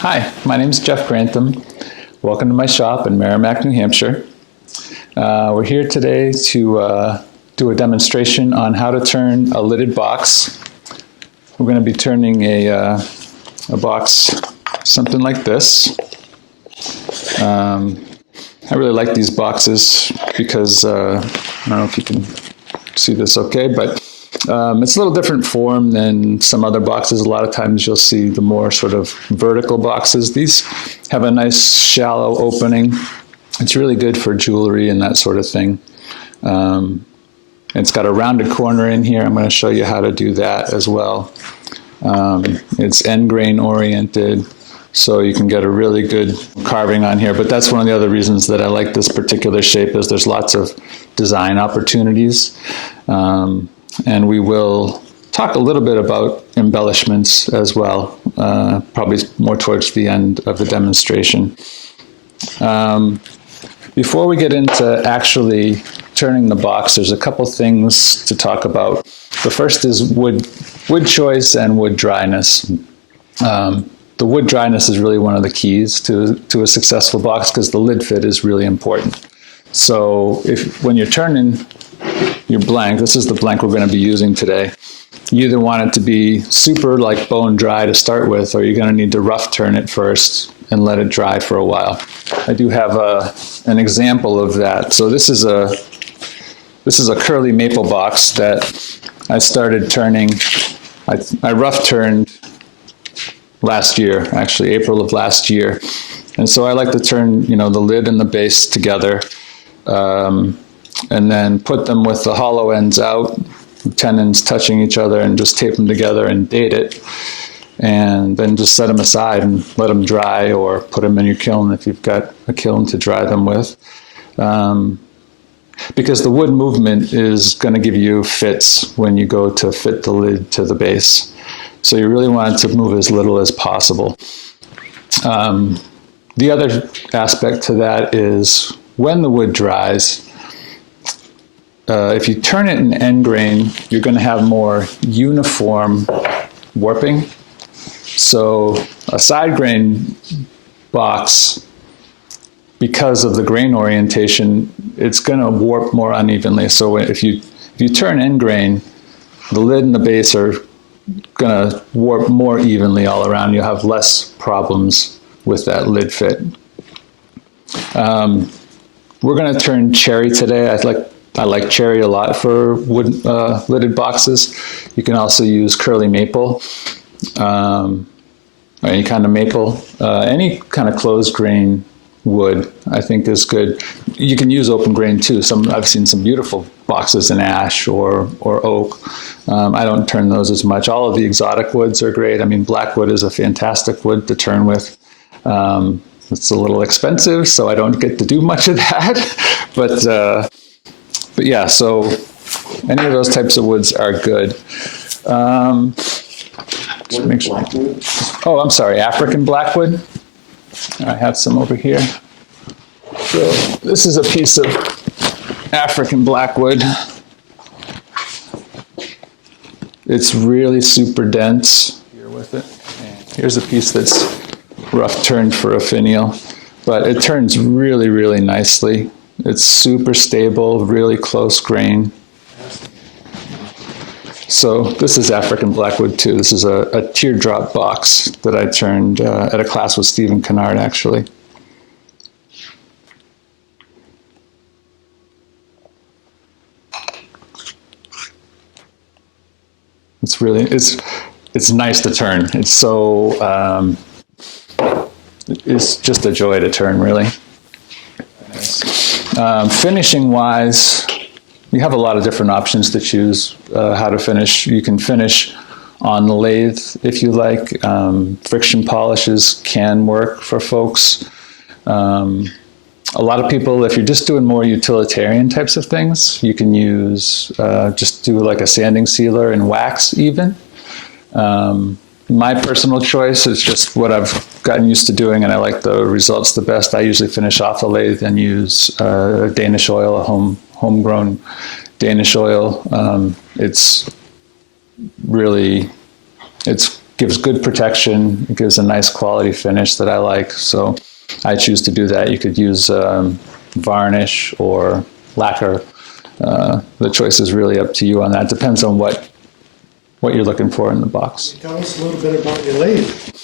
Hi, my name is Jeff Grantham. Welcome to my shop in Merrimack, New Hampshire. We're here today to do a demonstration on how to turn a lidded box. We're going to be turning a box something like this. I really like these boxes because, I don't know if you can see this okay, but it's a little different form than some other boxes. A lot of times you'll see the more sort of vertical boxes. These have a nice shallow opening. It's really good for jewelry and that sort of thing. It's got a rounded corner in here. I'm going to show you how to do that as well. It's end grain oriented, so you can get a really good carving on here. But that's one of the other reasons that I like this particular shape is there's lots of design opportunities. And we will talk a little bit about embellishments as well, probably more towards the end of the demonstration. Before we get into actually turning the box, there's a couple things to talk about. The first is wood choice and wood dryness. The wood dryness is really one of the keys to a successful box because the lid fit is really important. So when you're turning your blank, this is the blank we're going to be using today, you either want it to be super like bone dry to start with, or you're going to need to rough turn it first and let it dry for a while. I do have an example of that. So this is a curly maple box that I started turning. I rough turned last year, actually April of last year. And so I like to turn, the lid and the base together, and then put them with the hollow ends out, tenons touching each other, and just tape them together and date it. And then just set them aside and let them dry, or put them in your kiln if you've got a kiln to dry them with. Because the wood movement is going to give you fits when you go to fit the lid to the base. So you really want it to move as little as possible. The other aspect to that is when the wood dries, if you turn it in end grain, you're going to have more uniform warping. So a side grain box, because of the grain orientation, it's going to warp more unevenly. So if you turn end grain, the lid and the base are going to warp more evenly all around. You'll have less problems with that lid fit. We're going to turn cherry today. I like cherry a lot for wood lidded boxes. You can also use curly maple, or any kind of maple. Any kind of closed grain wood, I think, is good. You can use open grain too. I've seen some beautiful boxes in ash or oak. I don't turn those as much. All of the exotic woods are great. I mean, blackwood is a fantastic wood to turn with. It's a little expensive, so I don't get to do much of that. But yeah, so any of those types of woods are good. Make sure. Oh, I'm sorry, African blackwood. I have some over here. So this is a piece of African blackwood. It's really super dense here with it. And here's a piece that's rough turned for a finial, but it turns really, really nicely. It's super stable, really close grain. So this is African blackwood too. This is a teardrop box that I turned at a class with Stephen Kennard, actually. It's nice to turn. It's so, it's just a joy to turn, really. Finishing wise, you have a lot of different options to choose how to finish. You can finish on the lathe if you like. Friction polishes can work for folks. A lot of people, if you're just doing more utilitarian types of things, you can use, just do like a sanding sealer and wax even. My personal choice is just what I've gotten used to doing, and I like the results the best. I usually finish off the lathe and use Danish oil, a homegrown Danish oil. It's gives good protection. It gives a nice quality finish that I like. So I choose to do that. You could use varnish or lacquer. The choice is really up to you on that. Depends on what you're looking for in the box. Tell us a little bit about your lathe.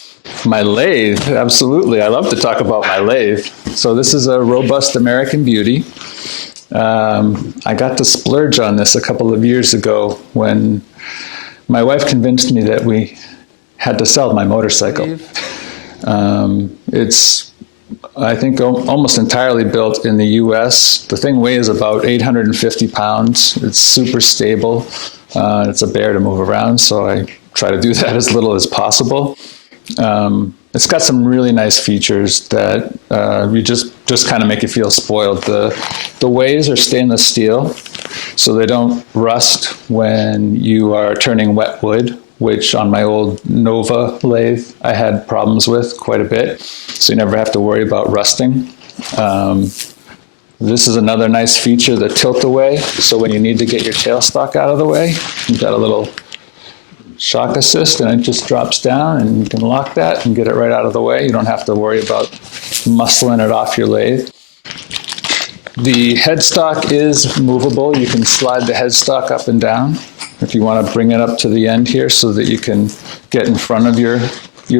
My lathe, absolutely. I love to talk about my lathe. So this is a robust American beauty. I got to splurge on this a couple of years ago when my wife convinced me that we had to sell my motorcycle. It's, I think, almost entirely built in the US. The thing weighs about 850 pounds. It's super stable. It's a bear to move around, so I try to do that as little as possible. It's got some really nice features that you just kind of make you feel spoiled. The ways are stainless steel, so they don't rust when you are turning wet wood, which on my old Nova lathe I had problems with quite a bit, so you never have to worry about rusting. This is another nice feature, the tilt-away, so when you need to get your tailstock out of the way, you've got a little shock assist, and it just drops down, and you can lock that and get it right out of the way. You don't have to worry about muscling it off your lathe. The headstock is movable. You can slide the headstock up and down if you want to bring it up to the end here so that you can get in front of your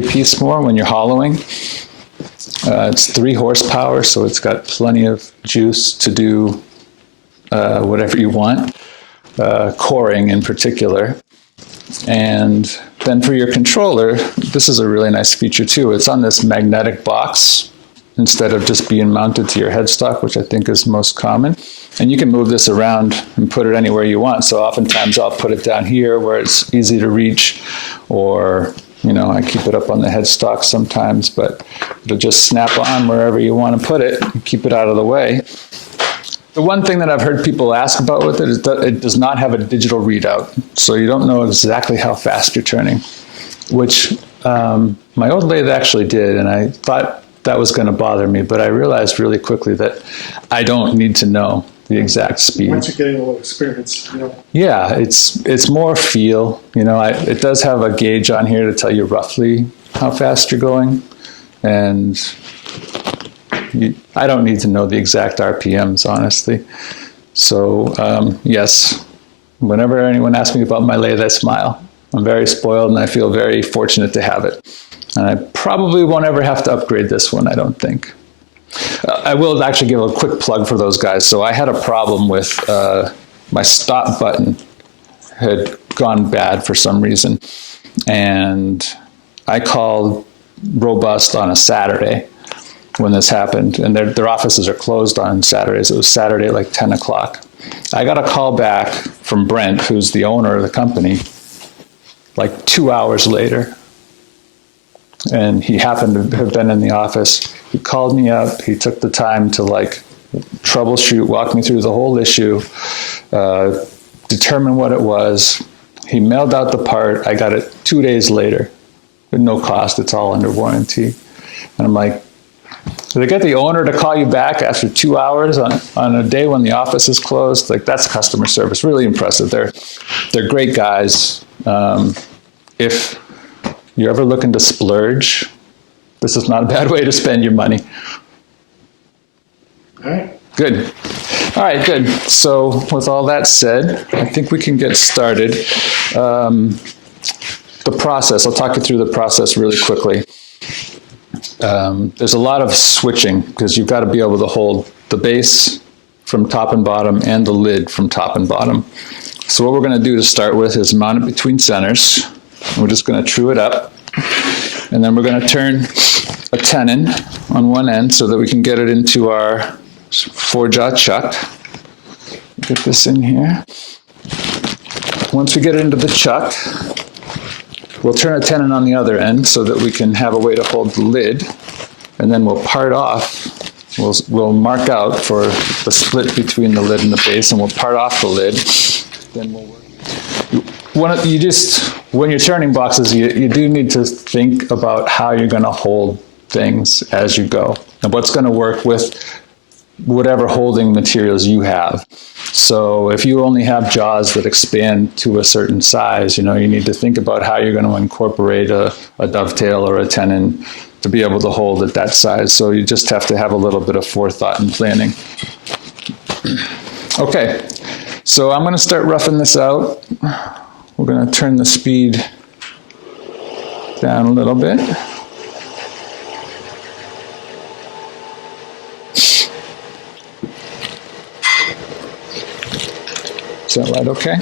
piece more when you're hollowing. It's 3 horsepower, so it's got plenty of juice to do whatever you want, coring in particular. And then for your controller, this is a really nice feature too. It's on this magnetic box instead of just being mounted to your headstock, which I think is most common. And you can move this around and put it anywhere you want. So oftentimes I'll put it down here where it's easy to reach, or I keep it up on the headstock sometimes, but it'll just snap on wherever you want to put it and keep it out of the way. The one thing that I've heard people ask about with it is that it does not have a digital readout, so you don't know exactly how fast you're turning, which my old lathe actually did, and I thought that was going to bother me, but I realized really quickly that I don't need to know the exact speed. Once you're getting a little experience, Yeah, it's more feel. It does have a gauge on here to tell you roughly how fast you're going, and I don't need to know the exact RPMs, honestly. So, yes, whenever anyone asks me about my lathe, I smile. I'm very spoiled, and I feel very fortunate to have it. And I probably won't ever have to upgrade this one, I don't think. I will actually give a quick plug for those guys. So I had a problem with my stop button had gone bad for some reason. And I called Robust on a Saturday when this happened, and their offices are closed on Saturdays. It was Saturday at like 10 o'clock. I got a call back from Brent, who's the owner of the company, like 2 hours later. And he happened to have been in the office. He called me up. He took the time to troubleshoot, walk me through the whole issue, determine what it was. He mailed out the part. I got it 2 days later at no cost. It's all under warranty. And I'm like, did I get the owner to call you back after 2 hours on a day when the office is closed? That's customer service. Really impressive. They're great guys. If you're ever looking to splurge, this is not a bad way to spend your money. All right. Good. All right, good. So with all that said, I think we can get started. The process, I'll talk you through the process really quickly. There's a lot of switching because you've got to be able to hold the base from top and bottom and the lid from top and bottom. So what we're going to do to start with is mount it between centers. We're just going to true it up. And then we're going to turn a tenon on one end so that we can get it into our 4-jaw chuck. Get this in here. Once we get it into the chuck, we'll turn a tenon on the other end so that we can have a way to hold the lid, and then we'll part off. We'll mark out for the split between the lid and the base, and we'll part off the lid. Then we'll work. When you're turning boxes, you do need to think about how you're going to hold things as you go, and what's going to work with whatever holding materials you have. So if you only have jaws that expand to a certain size, you need to think about how you're going to incorporate a dovetail or a tenon to be able to hold at that size. So you just have to have a little bit of forethought and planning. Okay, so I'm going to start roughing this out. We're going to turn the speed down a little bit. Is that right? Okay.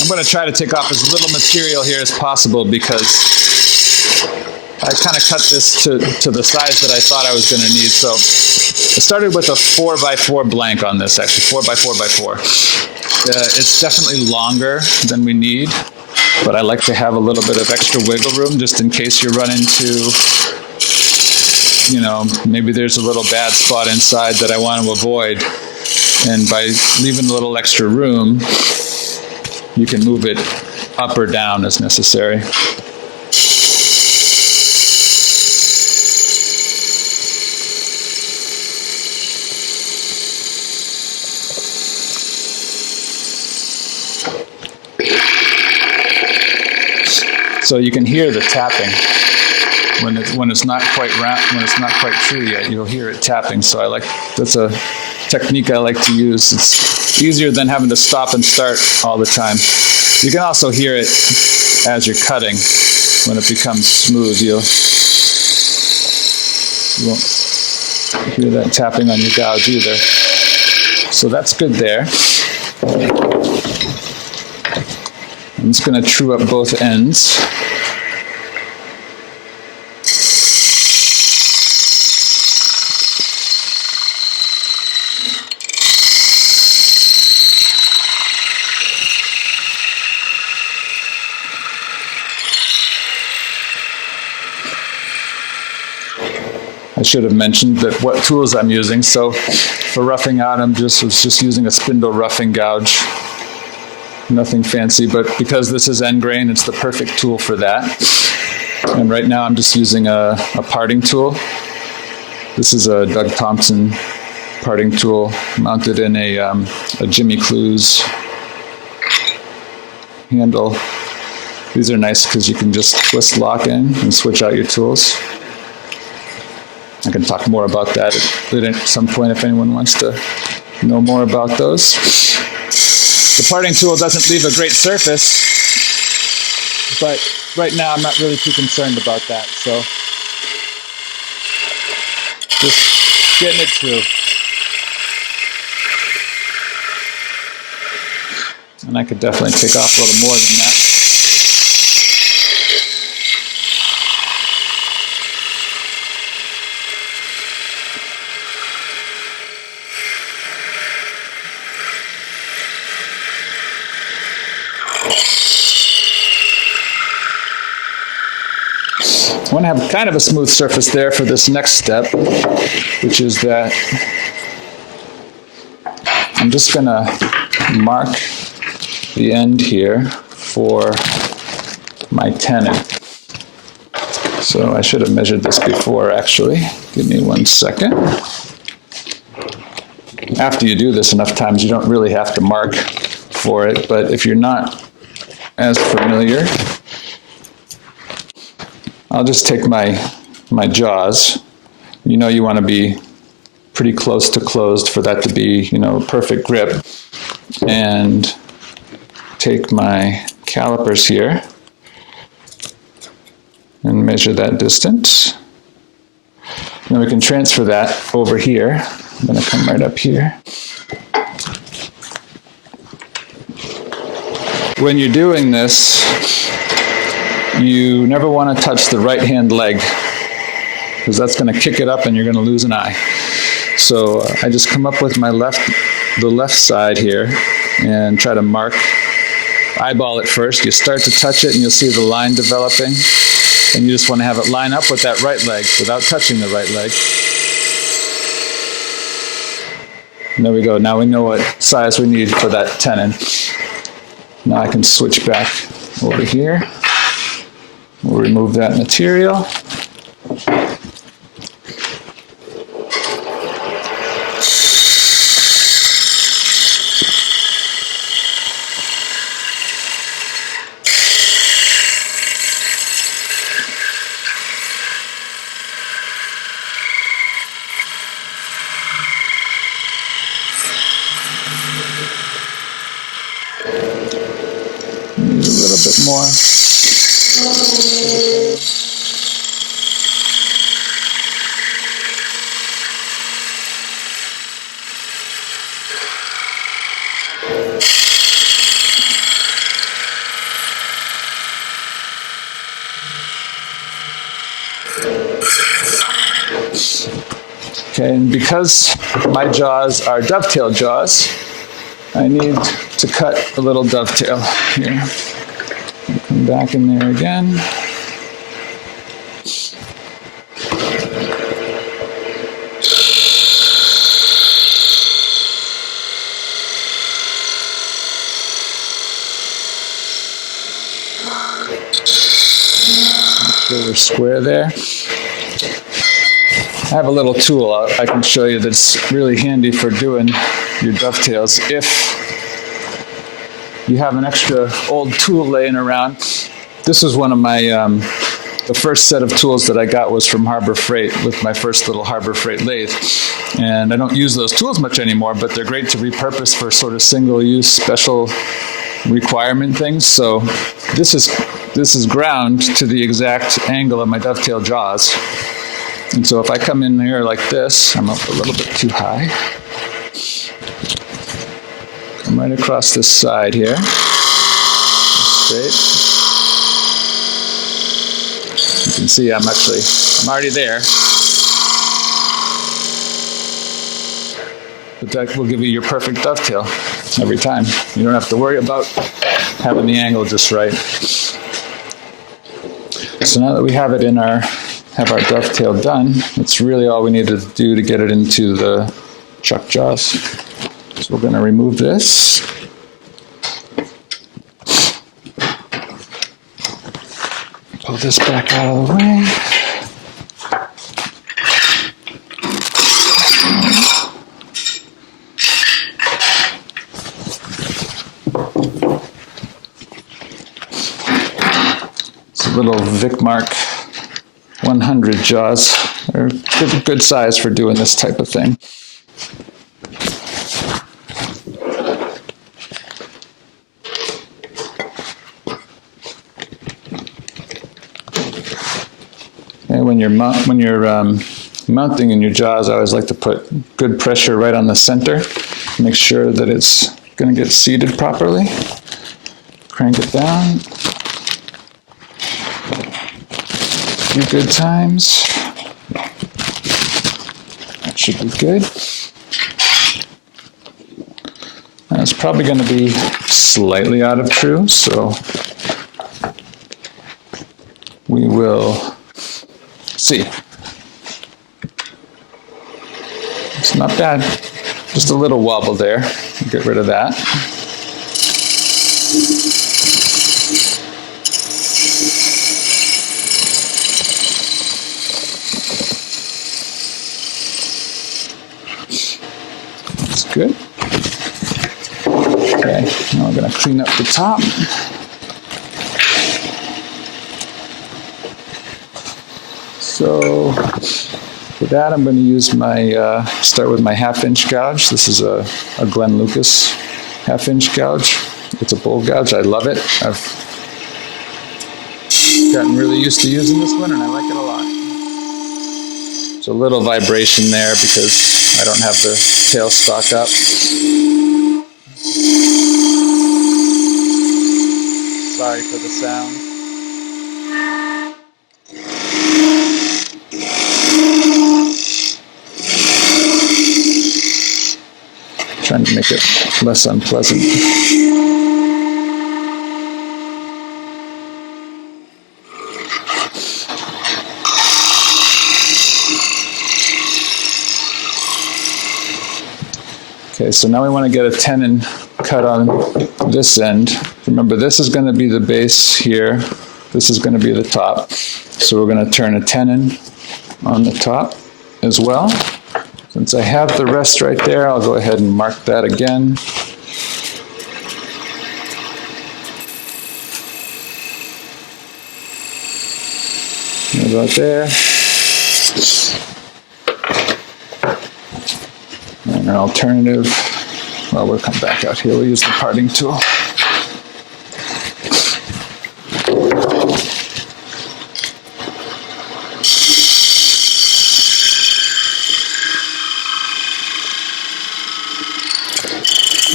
I'm going to try to take off as little material here as possible because I kind of cut this to the size that I thought I was going to need. So I started with a 4x4 blank on this, actually, 4x4x4. It's definitely longer than we need, but I like to have a little bit of extra wiggle room just in case you run into, maybe there's a little bad spot inside that I want to avoid. And by leaving a little extra room, you can move it up or down as necessary. So you can hear the tapping. When it's not quite round, when it's not quite true yet, you'll hear it tapping. So that's a technique I like to use. It's easier than having to stop and start all the time. You can also hear it as you're cutting. When it becomes smooth, you won't hear that tapping on your gouge either. So that's good there. I'm just going to true up both ends. I should have mentioned that what tools I'm using. So for roughing out, I was just using a spindle roughing gouge. Nothing fancy, but because this is end grain, it's the perfect tool for that. And right now I'm just using a parting tool. This is a Doug Thompson parting tool mounted in a Jimmy Clues handle. These are nice because you can just twist lock in and switch out your tools. I can talk more about that at some point if anyone wants to know more about those. The parting tool doesn't leave a great surface, but right now I'm not really too concerned about that. So just getting it through. And I could definitely take off a little more than that. I want to have kind of a smooth surface there for this next step, which is that I'm just going to mark the end here for my tenon. So I should have measured this before, actually. Give me 1 second. After you do this enough times, you don't really have to mark for it, but if you're not as familiar, I'll just take my jaws. You want to be pretty close to closed for that to be, perfect grip. And take my calipers here and measure that distance. Then we can transfer that over here. I'm going to come right up here. When you're doing this, you never want to touch the right-hand leg because that's going to kick it up and you're going to lose an eye. So I just come up with the left side here and try to mark, eyeball it first. You start to touch it and you'll see the line developing. And you just want to have it line up with that right leg without touching the right leg. And there we go. Now we know what size we need for that tenon. Now I can switch back over here. We'll remove that material. more. Okay, and because my jaws are dovetail jaws, I need to cut a little dovetail here. Come back in there again. Make sure we're square there. I have a little tool I can show you that's really handy for doing your dovetails. If you have an extra old tool laying around, this is one of my, the first set of tools that I got was from Harbor Freight with my first little Harbor Freight lathe. And I don't use those tools much anymore, but they're great to repurpose for sort of single-use special requirement things. So this is ground to the exact angle of my dovetail jaws. And so if I come in here like this, I'm up a little bit too high. Come right across this side here. Straight. You can see I'm already there. But that will give you your perfect dovetail every time. You don't have to worry about having the angle just right. So now that we have it have our dovetail done, that's really all we need to do to get it into the chuck jaws. So we're going to remove this. Pull this back out of the way. It's a little Vic Mark 100 jaws. They're good size for doing this type of thing. And when you're mounting in your jaws, I always like to put good pressure right on the center. Make sure that it's going to get seated properly. Crank it down. A few good times. That should be good. And it's probably going to be slightly out of true, so we will see. It's not bad. Just a little wobble there. Get rid of that. That's good. Okay, now we're going to clean up the top. So for that, I'm going to use start with my 1/2-inch gouge. This is a Glenn Lucas 1/2-inch gouge. It's a bowl gouge. I love it. I've gotten really used to using this one, and I like it a lot. There's a little vibration there because I don't have the tailstock up. Sorry for the sound. Trying to make it less unpleasant. Okay, so now we want to get a tenon cut on this end. Remember, this is going to be the base here. This is going to be the top. So we're going to turn a tenon on the top as well. Since I have the rest right there, I'll go ahead and mark that again. About there. And an alternative, well, we'll come back out here. We'll use the parting tool.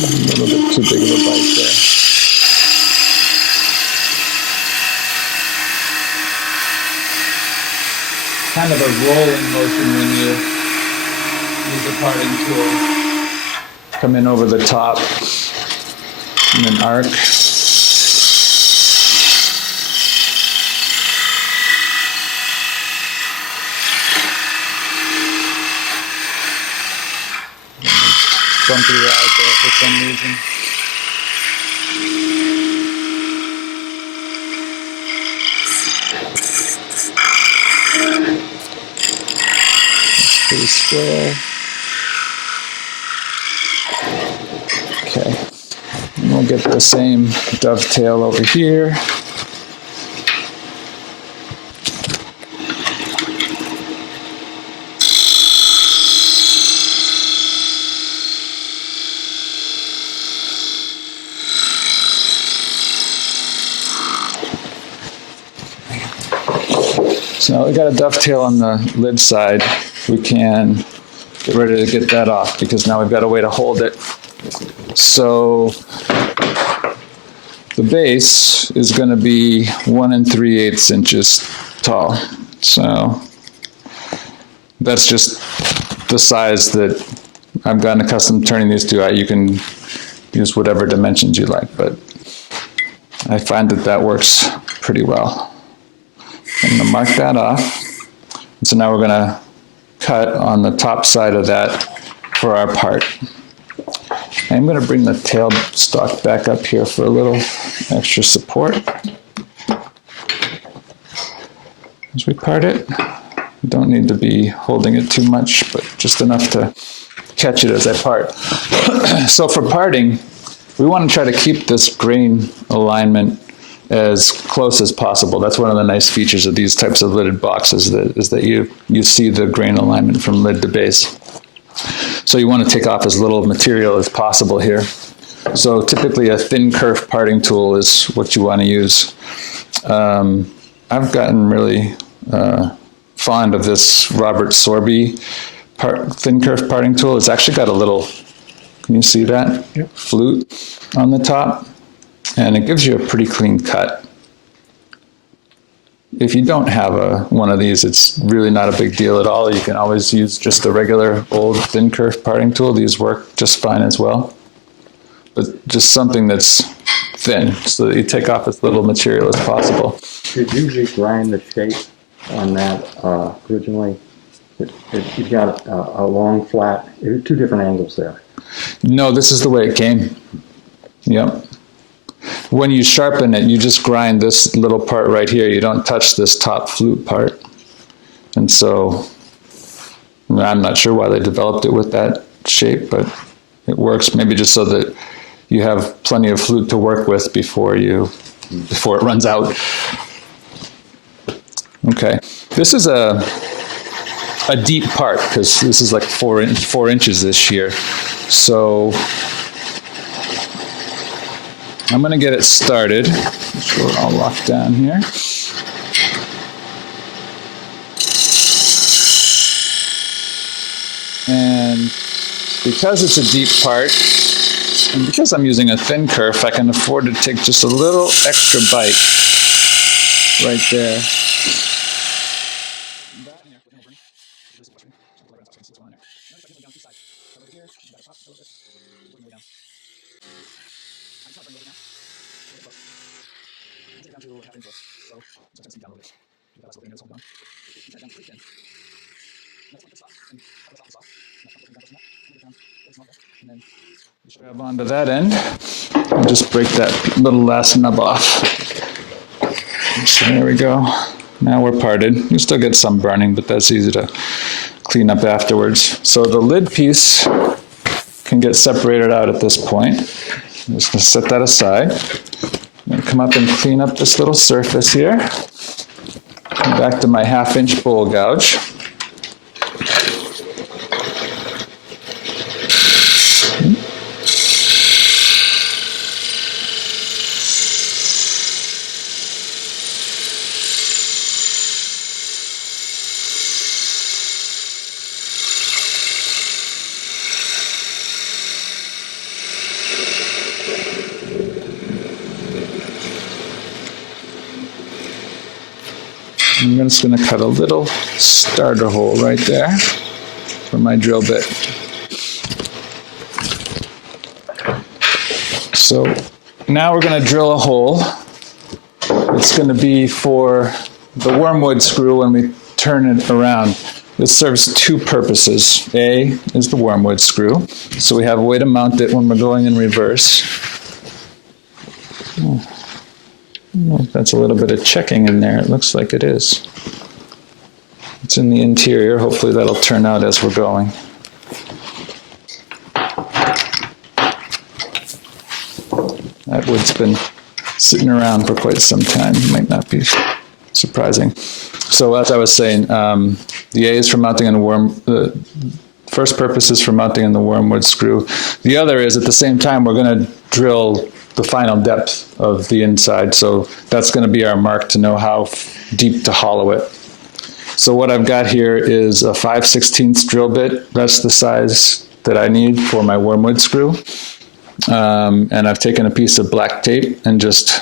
little bit too big of a bite there. Kind of a rolling motion when you use a parting tool. Come in over the top in an arc. Bumpy ride there for some reason. That's pretty square. Okay. And we'll get the same dovetail over here. So now we got a dovetail on the lid side. We can get ready to get that off because now we've got a way to hold it. So the base is going to be 1 3/8 inches tall. So that's just the size that I've gotten accustomed turning these to. You can use whatever dimensions you like, but I find that that works pretty well. I'm going to mark that off. So now we're going to cut on the top side of that for our part. I'm going to bring the tail stock back up here for a little extra support. As we part it, you don't need to be holding it too much, but just enough to catch it as I part. So for parting, we want to try to keep this grain alignment as close as possible. That's one of the nice features of these types of lidded boxes, is that you see the grain alignment from lid to base. So you want to take off as little material as possible here. So typically a thin kerf parting tool is what you want to use. I've gotten really fond of this Robert Sorby thin kerf parting tool. It's actually got a little, can you see that? Yep. Flute on the top, and it gives you a pretty clean cut. If you don't have one of these, it's really not a big deal at all. You can always use just a regular old thin kerf parting tool. These work just fine as well. But just something that's thin so that you take off as little material as possible. You usually grind the shape on that originally. You've got a long flat, two different angles there. No, this is the way it came. Yep. When you sharpen it, you just grind this little part right here. You don't touch this top flute part. And so I'm not sure why they developed it with that shape, but it works maybe just so that you have plenty of flute to work with before it runs out. Okay. This is a deep part because this is like 4 inches this year. So I'm going to get it started. Make sure we're all locked down here. And because it's a deep part, and because I'm using a thin kerf, I can afford to take just a little extra bite right there. Grab onto that end and just break that little last nub off. So there we go. Now we're parted. You still get some burning, but that's easy to clean up afterwards. So the lid piece can get separated out at this point. I'm just going to set that aside. I'm going to come up and clean up this little surface here. Come back to my 1/2-inch bowl gouge. just going to cut a little starter hole right there for my drill bit. So now we're going to drill a hole. It's going to be for the wormwood screw when we turn it around. This serves two purposes. A is the wormwood screw, so we have a way to mount it when we're going in reverse. Oh, I don't know if that's a little bit of checking in there. It looks like it is. It's in the interior. Hopefully that'll turn out as we're going. That wood's been sitting around for quite some time. It might not be surprising. So as I was saying, the A is for mounting in the first purpose is for mounting in the wormwood screw. The other is at the same time we're going to drill the final depth of the inside. So that's going to be our mark to know how deep to hollow it. So what I've got here is a 5/16 drill bit. That's the size that I need for my wormwood screw. And I've taken a piece of black tape and just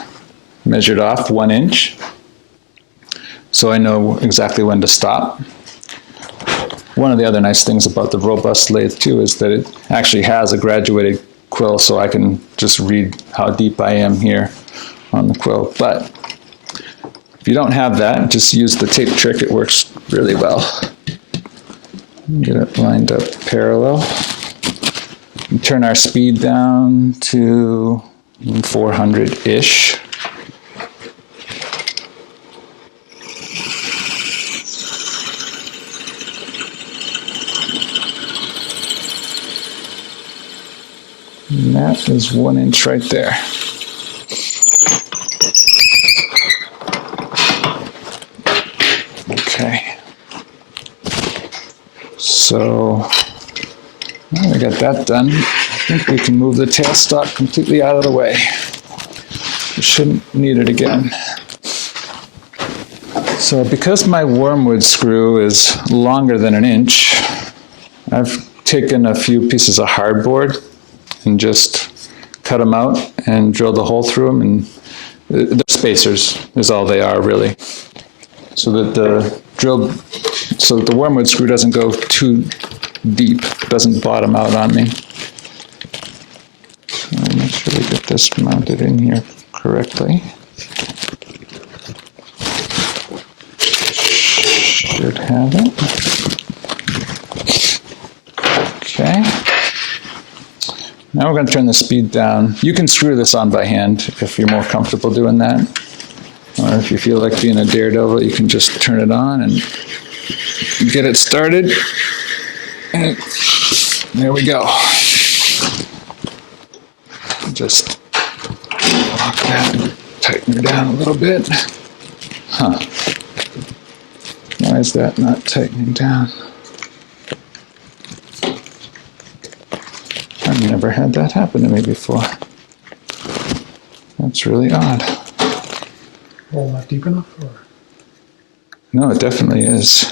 measured off 1 inch. So I know exactly when to stop. One of the other nice things about the robust lathe too is that it actually has a graduated quill, so I can just read how deep I am here on the quill. But if you don't have that, just use the tape trick. It works really well. Get it lined up parallel. And turn our speed down to 400-ish. And that is 1 inch right there. Okay. So, now we got that done. I think we can move the tailstock completely out of the way. We shouldn't need it again. So because my wormwood screw is longer than 1 inch, I've taken a few pieces of hardboard and just cut them out and drilled a hole through them, and they're spacers is all they are really. So that the wormwood screw doesn't go too deep, doesn't bottom out on me. So I'll make sure we get this mounted in here correctly. Should have it. Okay. Now we're going to turn the speed down. You can screw this on by hand if you're more comfortable doing that. Or if you feel like being a daredevil, you can just turn it on and get it started. And there we go. Just lock that, tighten her down a little bit. Huh. Why is that not tightening down? I've never had that happen to me before. That's really odd. Hole not deep enough, or? No, it definitely is.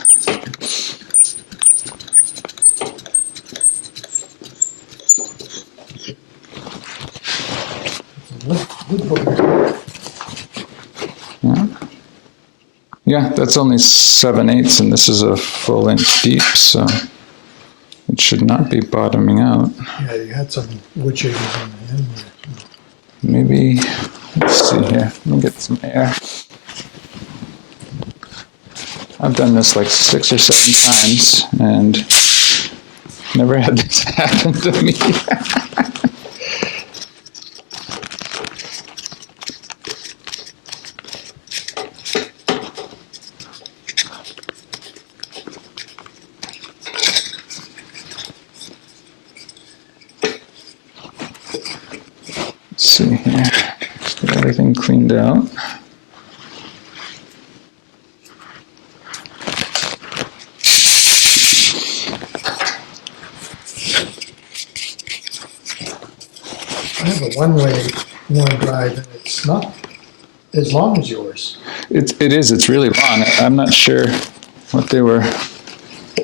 Yeah, that's only 7/8, and this is a full inch deep, so it should not be bottoming out. Yeah, you had some wood shavings on the end there. Maybe, let's see here, let me get some air. I've done this like 6 or 7 times and never had this happen to me. Let's see here, just get everything cleaned out. I have a one-way one drive, and it's not as long as yours. It is, it's really long. I'm not sure what they were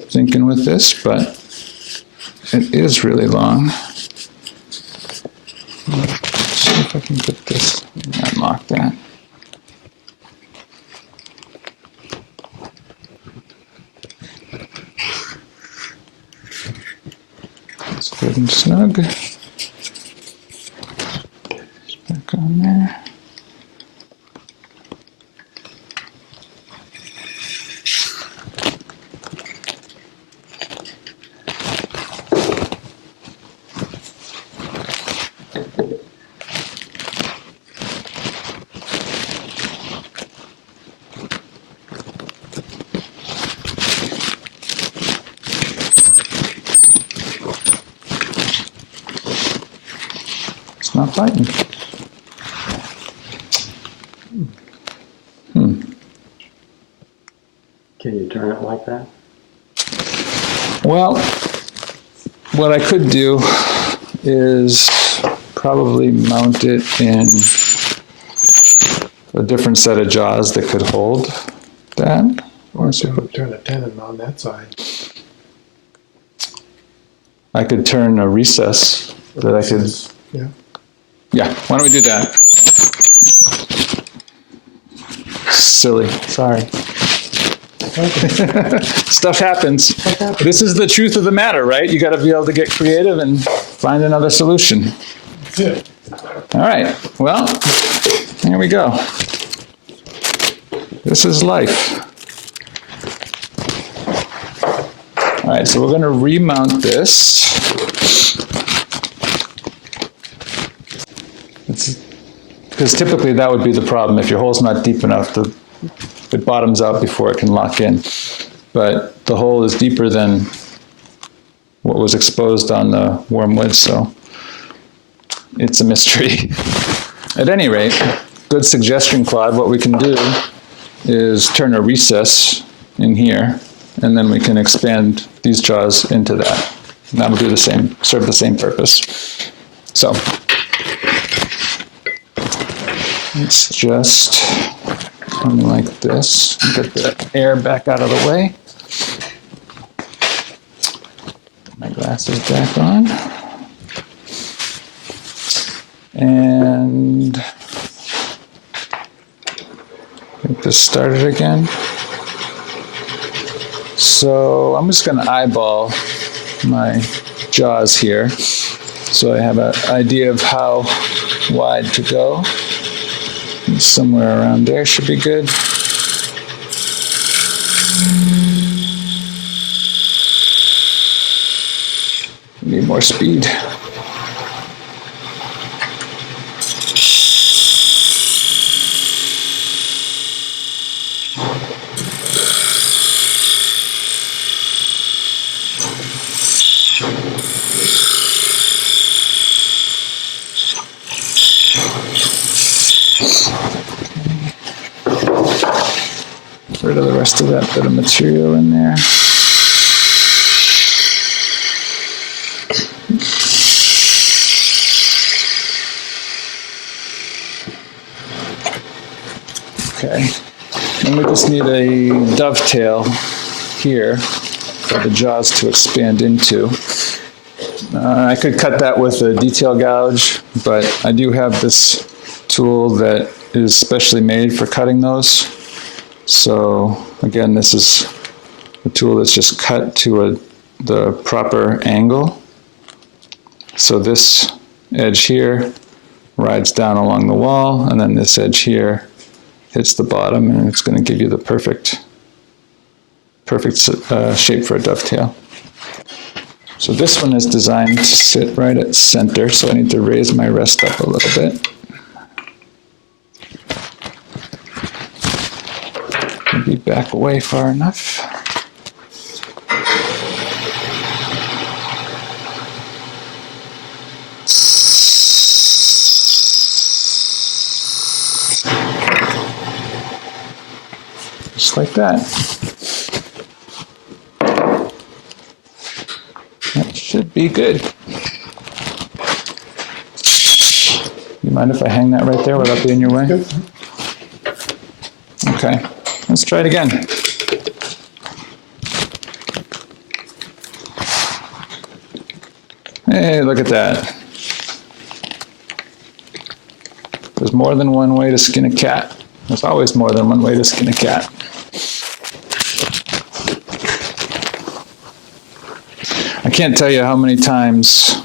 thinking with this, but it is really long. Let's see if I can put this, unlock that. It's good and snug. Back on there. Not biting. Can you turn it like that? Well, what I could do is probably mount it in a different set of jaws that could hold that. Or turn a tenon on that side. I could turn a recess that I could. Yeah. Yeah, why don't we do that? Silly, sorry. Okay. Stuff happens. This is the truth of the matter, right? You got to be able to get creative and find another solution. That's it. All right, well, here we go. This is life. All right, so we're going to remount this. Because typically that would be the problem. If your hole's not deep enough, it bottoms out before it can lock in. But the hole is deeper than what was exposed on the warm wood, so it's a mystery. At any rate, good suggestion, Claude. What we can do is turn a recess in here, and then we can expand these jaws into that. And that'll do the same, serve the same purpose. So it's just something like this. Get the air back out of the way. Put my glasses back on. And get this started again. So I'm just going to eyeball my jaws here so I have an idea of how wide to go. Somewhere around there should be good. Need more speed. Get rid of the rest of that bit of material in there. Okay, and we just need a dovetail here for the jaws to expand into. I could cut that with a detail gouge, but I do have this tool that is specially made for cutting those. So again, this is a tool that's just cut to the proper angle. So this edge here rides down along the wall, and then this edge here hits the bottom, and it's going to give you the perfect shape for a dovetail. So this one is designed to sit right at center, so I need to raise my rest up a little bit. Maybe back away far enough. Just like that. That should be good. You mind if I hang that right there without being in your way? Good. Okay, let's try it again. Hey, look at that. There's more than one way to skin a cat. There's always more than one way to skin a cat. I can't tell you how many times,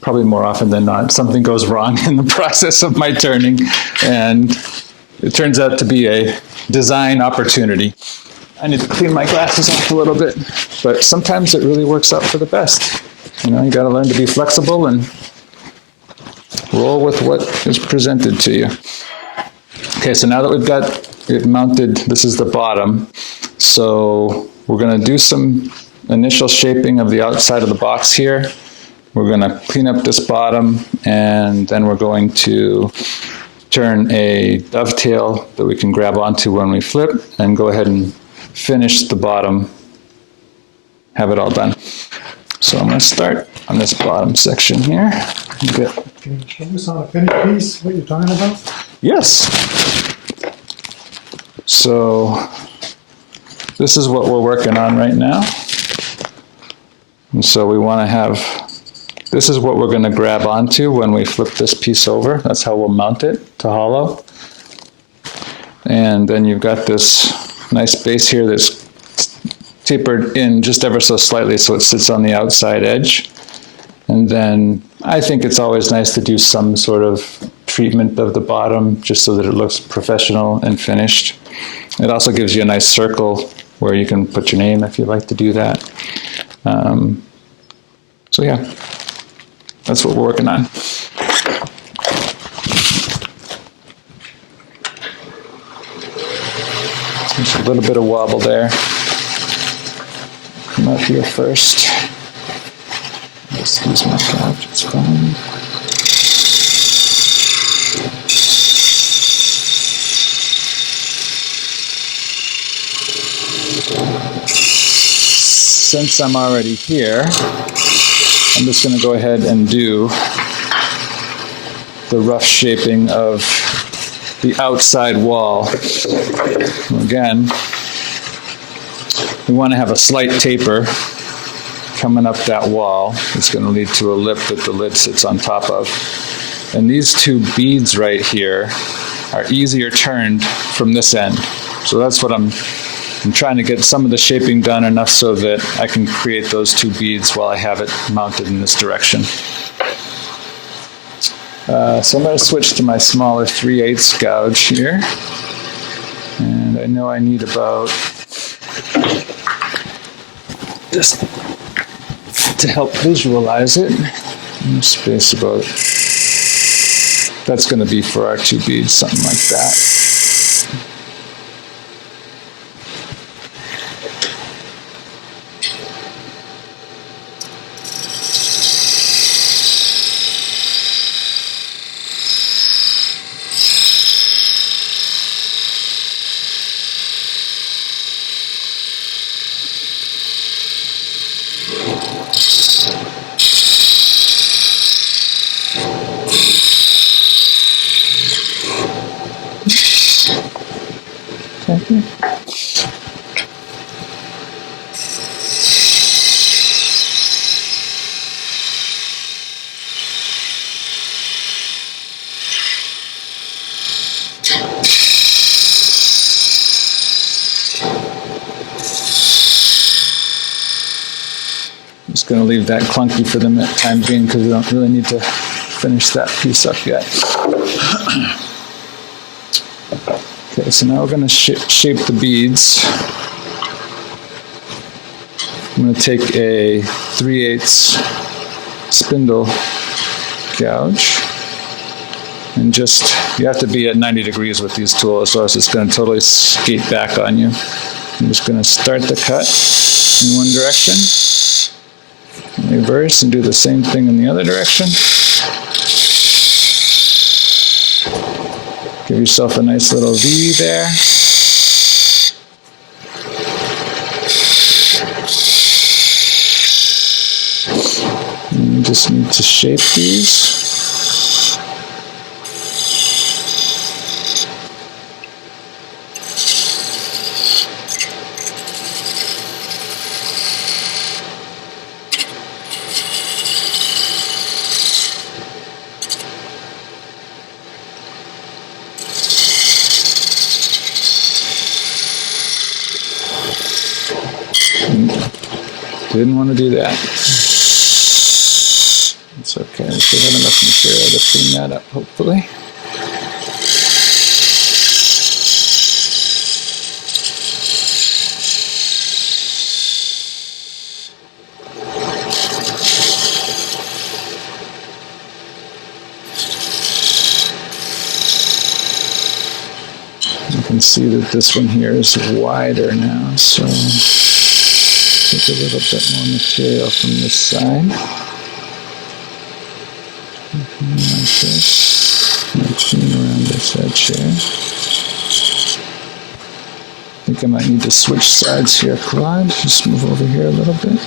probably more often than not, something goes wrong in the process of my turning, and it turns out to be a design opportunity. I need to clean my glasses off a little bit, but sometimes it really works out for the best. You know, you got to learn to be flexible and roll with what is presented to you. Okay, so now that we've got it mounted, this is the bottom. So we're going to do some initial shaping of the outside of the box here. We're going to clean up this bottom, and then we're going to turn a dovetail that we can grab onto when we flip, and go ahead and finish the bottom, have it all done. So I'm going to start on this bottom section here. Can you show us on a finished piece what you're talking about? Yes. So this is what we're working on right now. And so we want to have, this is what we're going to grab onto when we flip this piece over. That's how we'll mount it to hollow. And then you've got this nice base here that's tapered in just ever so slightly so it sits on the outside edge. And then I think it's always nice to do some sort of treatment of the bottom just so that it looks professional and finished. It also gives you a nice circle where you can put your name if you'd like to do that. So yeah, that's what we're working on. There's a little bit of wobble there. Come up here first. Just use my couch, it's fine. Since I'm already here, I'm just going to go ahead and do the rough shaping of the outside wall. Again, we want to have a slight taper coming up that wall. It's going to lead to a lip that the lid sits on top of. And these two beads right here are easier turned from this end. So that's what I'm trying to get some of the shaping done enough so that I can create those two beads while I have it mounted in this direction. So I'm going to switch to my smaller 3/8 gouge here. And I know I need about, just to help visualize it, space about, that's going to be for our two beads, something like that. Okay. Just going to leave that clunky for the time being because we don't really need to finish that piece up yet. Okay, so now we're going to shape the beads. I'm going to take a 3/8 spindle gouge and just, you have to be at 90 degrees with these tools or else it's going to totally skate back on you. I'm just going to start the cut in one direction, reverse and do the same thing in the other direction. Give yourself a nice little V there. And you just need to shape these. Didn't want to do that. It's okay. We still have enough material to clean that up, hopefully. You can see that this one here is wider now, so take a little bit more material from this side. Like this. And clean around this edge here. I think I might need to switch sides here, Claude. Just move over here a little bit.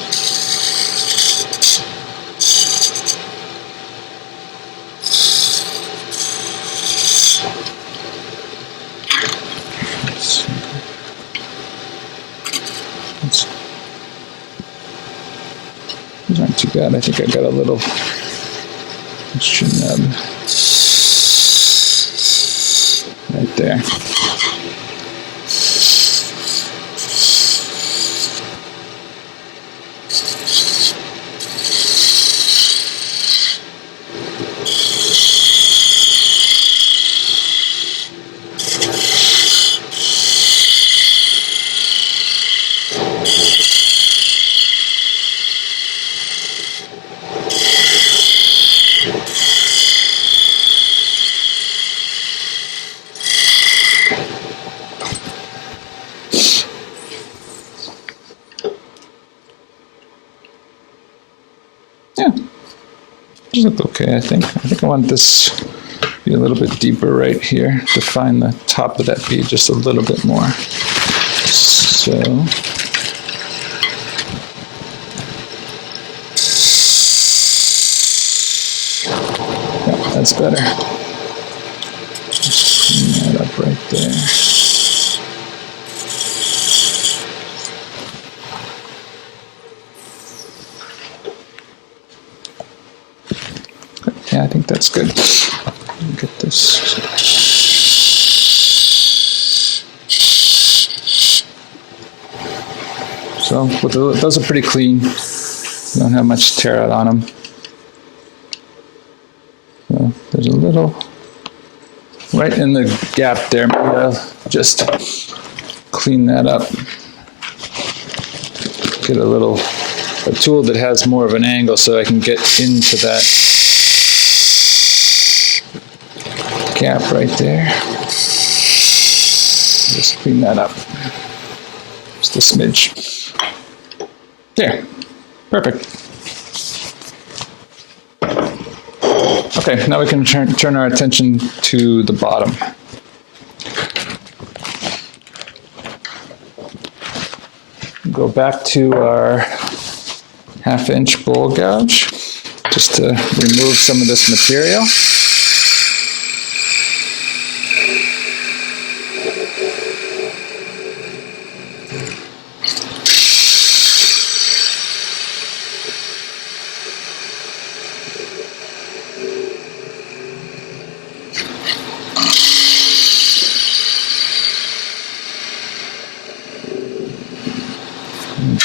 These aren't too bad. I think I got a little extra nub right there. Yeah, these look okay, I think. I think I want this to be a little bit deeper right here, define the top of that bead just a little bit more. So, yeah, that's better. Just clean that up right there. Yeah, I think that's good. Get this. So those are pretty clean. Don't have much tear out on them. So there's a little right in the gap there. Maybe I'll just clean that up. Get a tool that has more of an angle so I can get into that gap right there. Just clean that up. Just a smidge. There. Perfect. Okay, now we can turn our attention to the bottom. Go back to our 1/2-inch bowl gouge just to remove some of this material.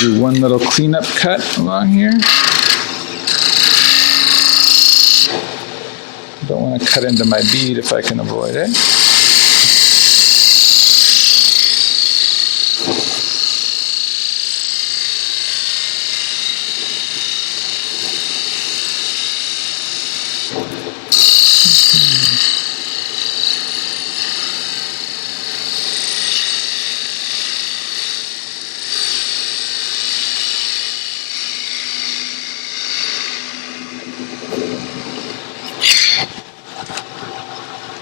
Do one little cleanup cut along here. Don't want to cut into my bead if I can avoid it.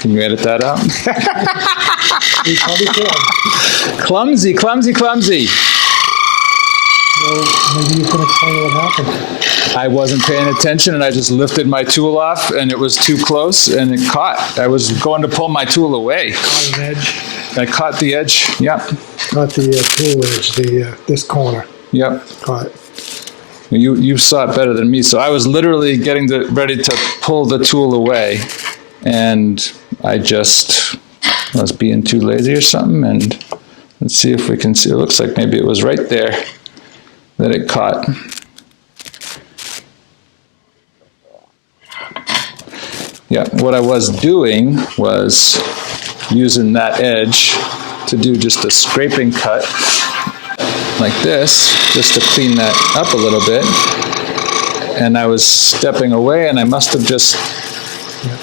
Can you edit that out? You probably can. Clumsy, clumsy, clumsy. Well, maybe you can explain what happened. I wasn't paying attention and I just lifted my tool off and it was too close and it caught. I was going to pull my tool away. On an edge. I caught the edge. Yep. Not the tool edge, this corner. Yep. Caught. You saw it better than me. So I was literally getting ready to pull the tool away and I was being too lazy or something. And let's see if we can see. It looks like maybe it was right there that it caught. Yeah, what I was doing was using that edge to do just a scraping cut like this, just to clean that up a little bit. And I was stepping away, and I must have just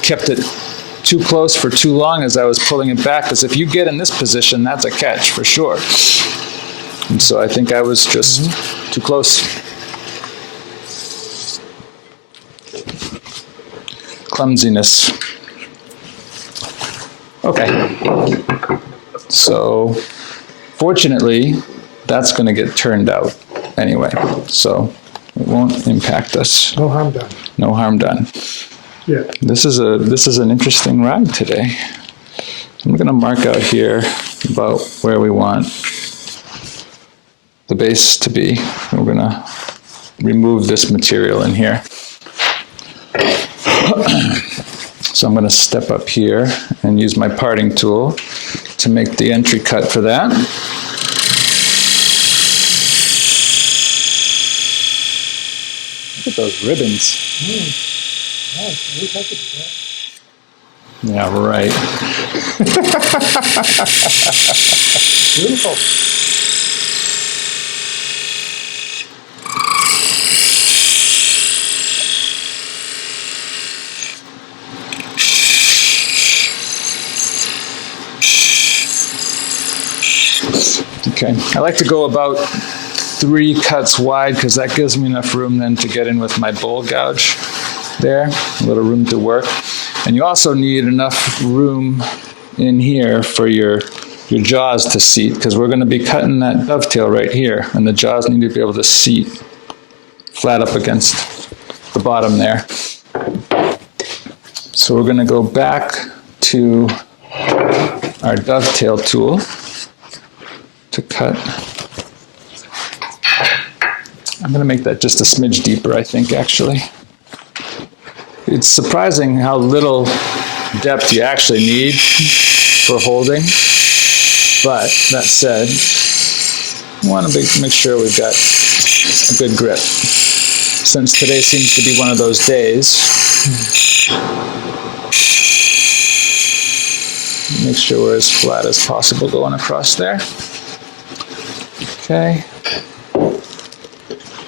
kept it too close for too long as I was pulling it back, because if you get in this position, that's a catch for sure. And so I think I was just too close. Clumsiness. Okay. So fortunately, that's going to get turned out anyway. So it won't impact us. No harm done. No harm done. Yeah. This is an interesting ride today. I'm going to mark out here about where we want the base to be. We're going to remove this material in here. So I'm going to step up here and use my parting tool to make the entry cut for that. Look at those ribbons. Oh, I wish I could do that. Yeah, right. Beautiful. Okay, I like to go about 3 cuts wide because that gives me enough room then to get in with my bowl gouge there, a little room to work. And you also need enough room in here for your jaws to seat, because we're going to be cutting that dovetail right here, and the jaws need to be able to seat flat up against the bottom there. So we're going to go back to our dovetail tool to cut. I'm going to make that just a smidge deeper, I think, actually. It's surprising how little depth you actually need for holding. But that said, we want to make sure we've got a good grip. Since today seems to be one of those days, make sure we're as flat as possible going across there. Okay.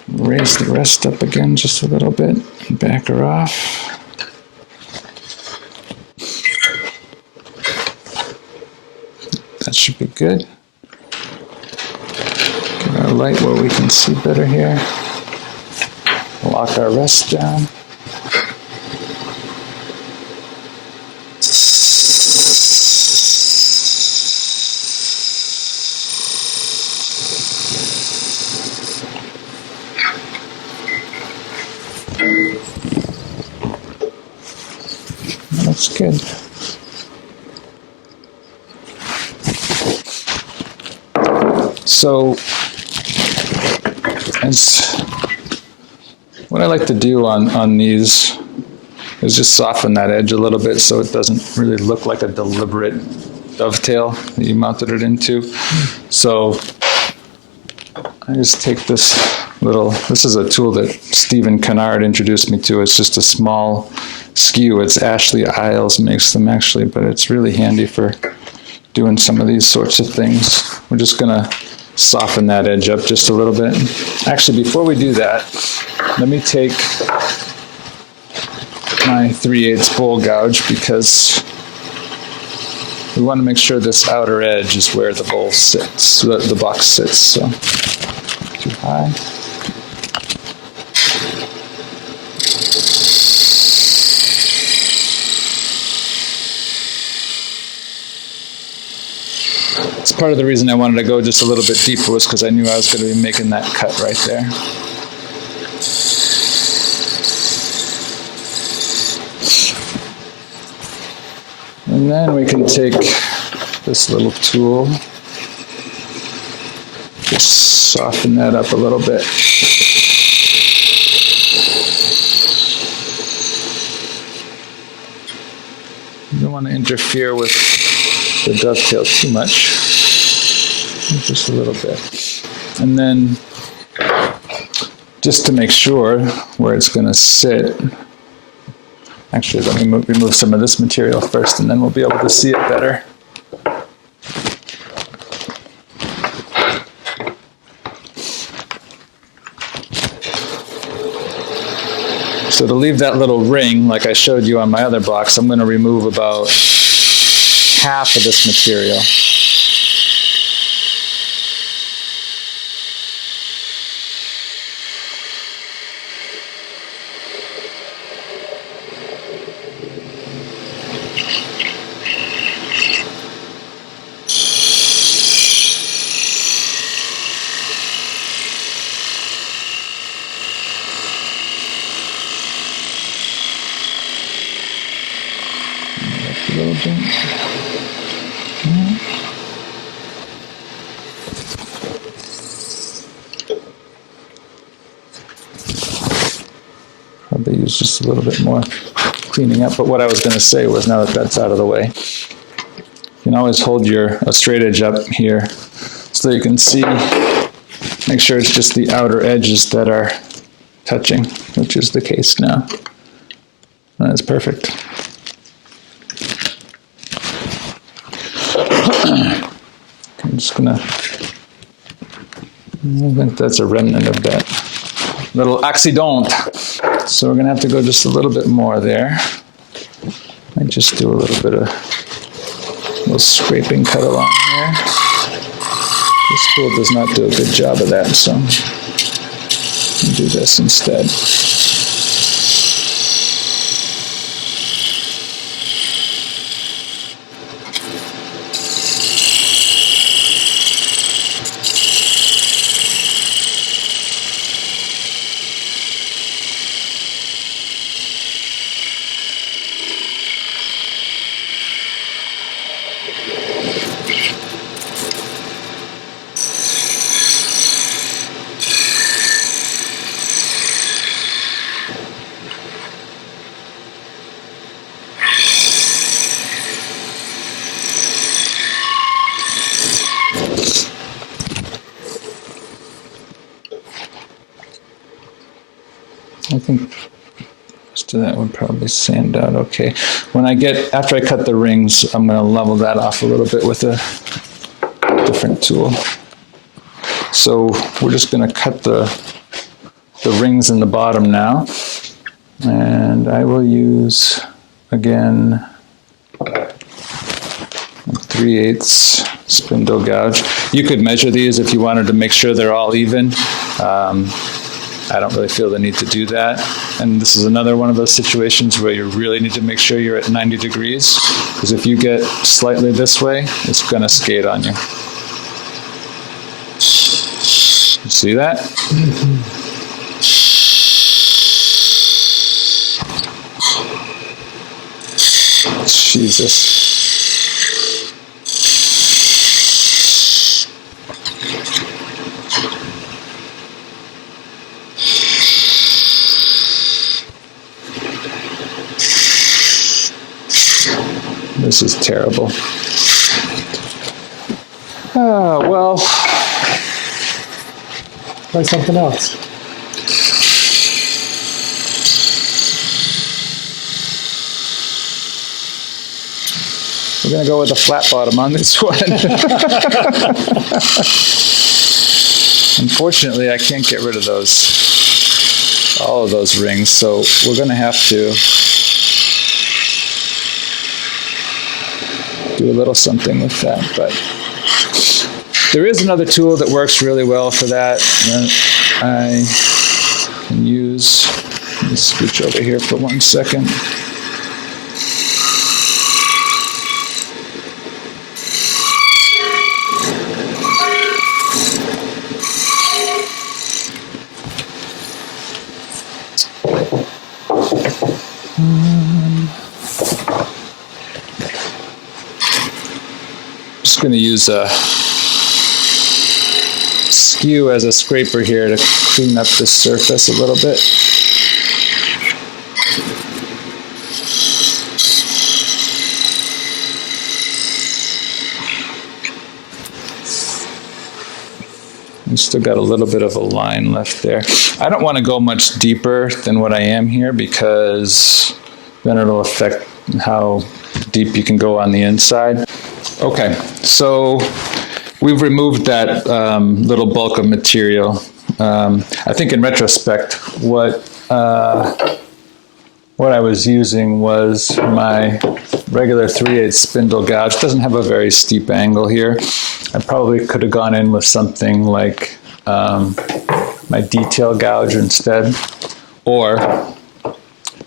Raise the rest up again just a little bit and back her off. That should be good. Get our light where we can see better here. Lock our rest down. That's good. So, what I like to do on these is just soften that edge a little bit so it doesn't really look like a deliberate dovetail that you mounted it into. So I just take this is a tool that Stephen Kennard introduced me to. It's just a small skew. It's Ashley Isles makes them actually, but it's really handy for doing some of these sorts of things. We're just gonna soften that edge up just a little bit. Actually, before we do that, let me take my 3/8 bowl gouge, because we want to make sure this outer edge is where the bowl sits, the box sits. So too high. It's part of the reason I wanted to go just a little bit deeper was because I knew I was going to be making that cut right there. And then we can take this little tool, just soften that up a little bit. You don't want to interfere with the dovetail too much, just a little bit. And then just to make sure where it's going to sit, Actually, let me remove some of this material first, and then we'll be able to see it better. So to leave that little ring, like I showed you on my other box, I'm going to remove about half of this material. A little bit. Probably use just a little bit more cleaning up. But what I was going to say was, now that that's out of the way, you can always hold a straight edge up here so that you can see, make sure it's just the outer edges that are touching, which is the case now. That's perfect. I'm just gonna, I think that's a remnant of that little accident. So we're gonna have to go just a little bit more there. I just do a little bit of little scraping cut along here. This tool does not do a good job of that, so I'll do this instead. I think most of that would probably sand out okay. After I cut the rings, I'm going to level that off a little bit with a different tool. So we're just going to cut the rings in the bottom now. And I will use, again, 3/8 spindle gouge. You could measure these if you wanted to make sure they're all even. I don't really feel the need to do that. And this is another one of those situations where you really need to make sure you're at 90 degrees, because if you get slightly this way, it's going to skate on you. You see that? Jesus. This is terrible. Well, Try something else. we're going to go with a flat bottom on this one. Unfortunately, I can't get rid of all of those rings, so we're going to have to do a little something with that. But there is another tool that works really well for that I can use. Let me scooch over here for 1 second. Just going to use a skew as a scraper here to clean up the surface a little bit. We still got a little bit of a line left there. I don't want to go much deeper than what I am here, because then it'll affect how deep you can go on the inside. Okay, so we've removed that little bulk of material. I think in retrospect, what I was using was my regular 3/8 spindle gouge. It doesn't have a very steep angle here. I probably could have gone in with something like my detail gouge instead, or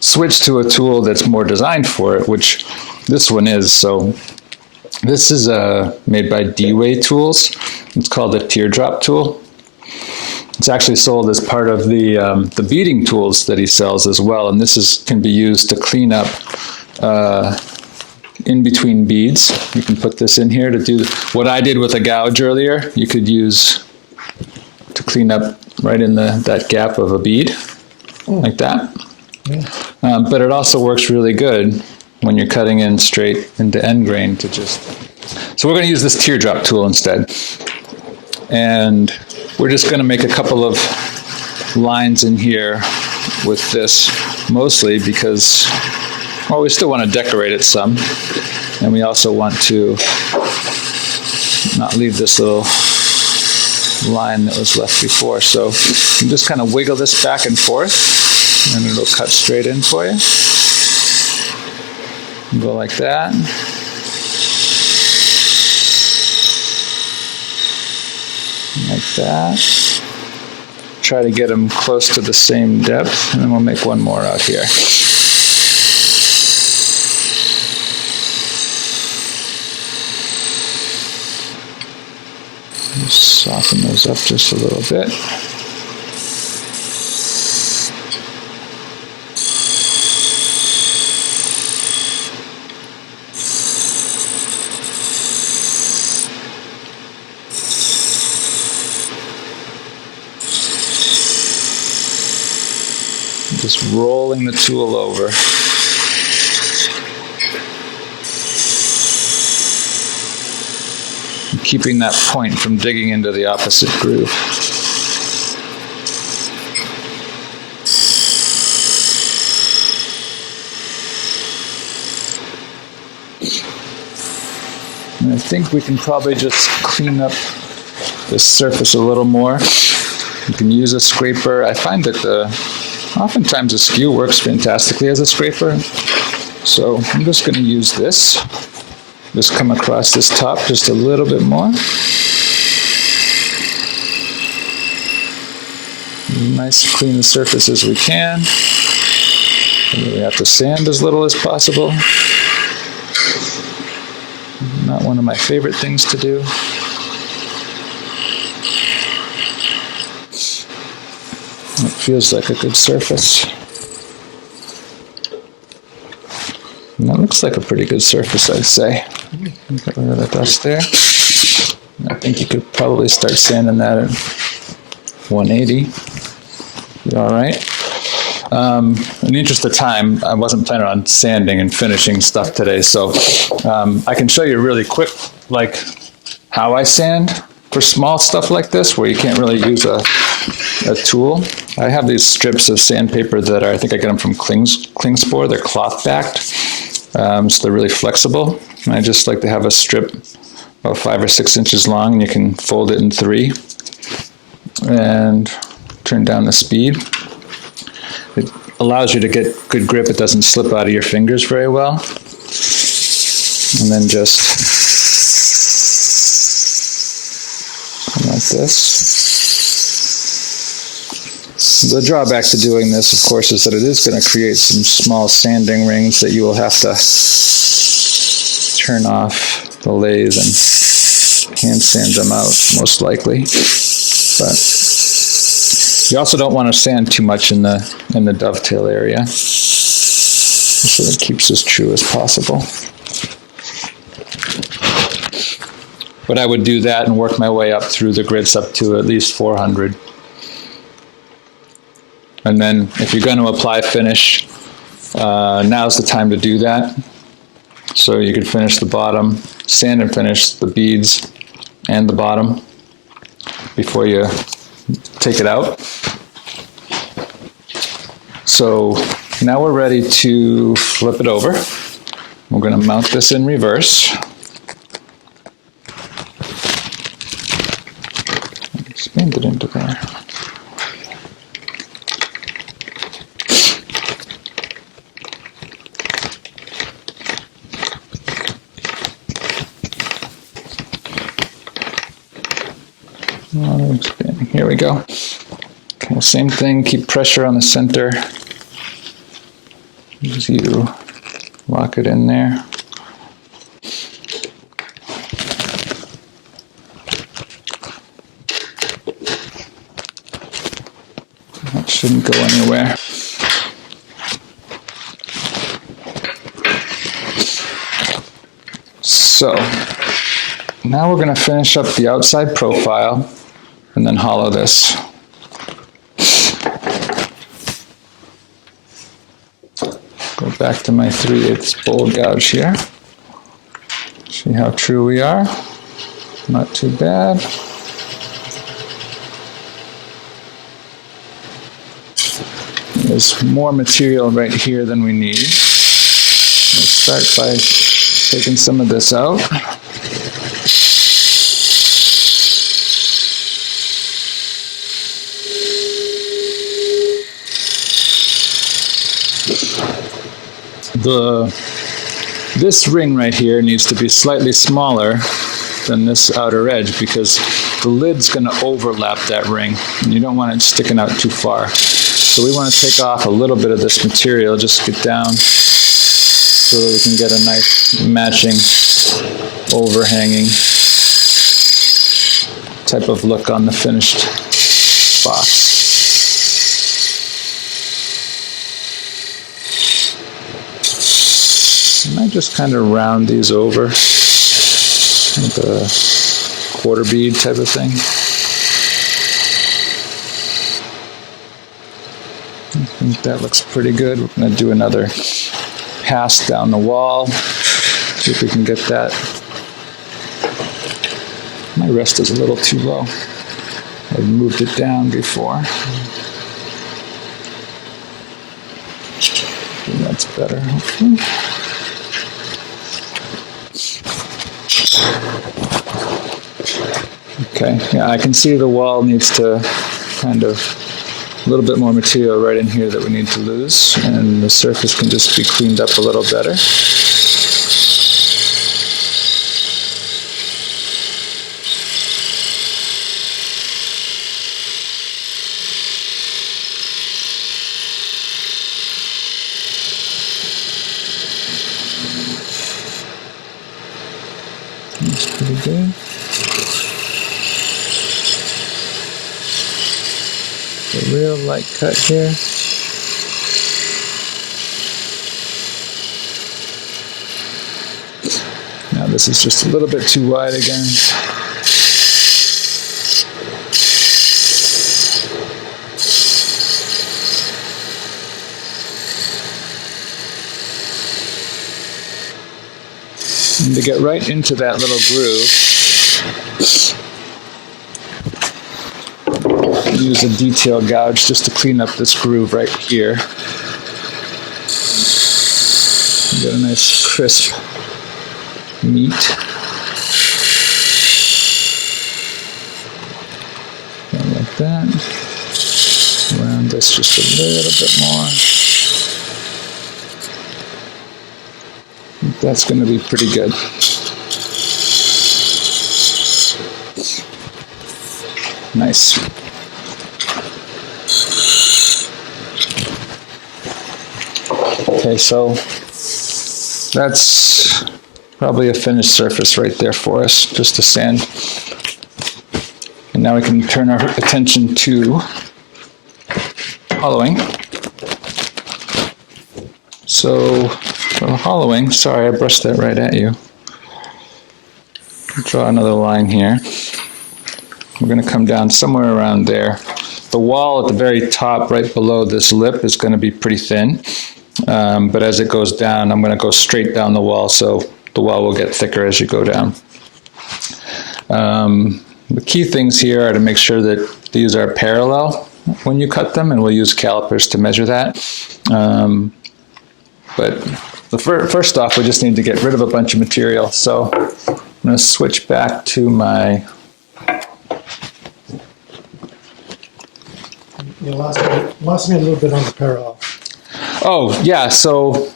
switch to a tool that's more designed for it, which this one is. So this is made by D-Way Tools. It's called a teardrop tool. It's actually sold as part of the beading tools that he sells as well, and this can be used to clean up in between beads. You can put this in here to do what I did with a gouge earlier. You could use to clean up right in that gap of a bead, like that. Yeah. But it also works really good when you're cutting in straight into end grain to just... So we're going to use this teardrop tool instead. And we're just going to make a couple of lines in here with this, mostly because, well, we still want to decorate it some. And we also want to not leave this little line that was left before. So you can just kind of wiggle this back and forth, and it'll cut straight in for you. Go like that. Like that. Try to get them close to the same depth, and then we'll make one more out here. Just soften those up just a little bit. Just rolling the tool over. And keeping that point from digging into the opposite groove. And I think we can probably just clean up this surface a little more. You can use a scraper. I find that oftentimes a skew works fantastically as a scraper. So I'm just going to use this. Just come across this top just a little bit more. Nice clean surface as we can. And we have to sand as little as possible. Not one of my favorite things to do. It feels like a good surface. And that looks like a pretty good surface, I'd say. Get rid of the dust there. I think you could probably start sanding that at 180. Be all right. In the interest of time, I wasn't planning on sanding and finishing stuff today, so I can show you really quick, like how I sand for small stuff like this, where you can't really use a tool. I have these strips of sandpaper that I think I get them from Klingspor. They're cloth backed, so they're really flexible. And I just like to have a strip about 5 or 6 inches long, and you can fold it in 3 and turn down the speed. It allows you to get good grip. It doesn't slip out of your fingers very well. And then just like this. The drawback to doing this, of course, is that it is going to create some small sanding rings that you will have to turn off the lathe and hand sand them out, most likely. But you also don't want to sand too much in the dovetail area, so it keeps as true as possible. But I would do that and work my way up through the grids up to at least 400. And then if you're going to apply finish, now's the time to do that. So you could finish the bottom, sand and finish the beads and the bottom before you take it out. So Now we're ready to flip it over. We're going to mount this in reverse. Expand it into there. Here we go. Okay, same thing, keep pressure on the center as you lock it in there. That shouldn't go anywhere. So, now we're going to finish up the outside profile and then hollow this. Go back to my 3/8 bowl gouge here. See how true we are. Not too bad. There's more material right here than we need. Let's start by taking some of this out. This ring right here needs to be slightly smaller than this outer edge because the lid's going to overlap that ring and you don't want it sticking out too far. So we want to take off a little bit of this material, just get down so that we can get a nice matching overhanging type of look on the finished box. And I just kind of round these over with a quarter bead type of thing. I think that looks pretty good. We're going to do another pass down the wall. See if we can get that. My rest is a little too low. I moved it down before. I think that's better, hopefully. Okay, yeah, I can see the wall needs to kind of a little bit more material right in here that we need to lose, and the surface can just be cleaned up a little better. That's pretty good. A real light cut here. Now this is just a little bit too wide again. And to get right into that little groove, use a detail gouge just to clean up this groove right here. Get a nice crisp meat. Like that. Round this just a little bit more. That's going to be pretty good. Nice. Okay, so that's probably a finished surface right there for us, just to sand. And now we can turn our attention to hollowing. So for hollowing, sorry, I brushed that right at you. Draw another line here. We're going to come down somewhere around there. The wall at the very top, right below this lip, is going to be pretty thin. But as it goes down, I'm going to go straight down the wall, so the wall will get thicker as you go down. The key things here are to make sure that these are parallel when you cut them, and we'll use calipers to measure that. But first off, we just need to get rid of a bunch of material. So I'm going to switch back to my... You lost me a little bit on the parallel. Oh, yeah, so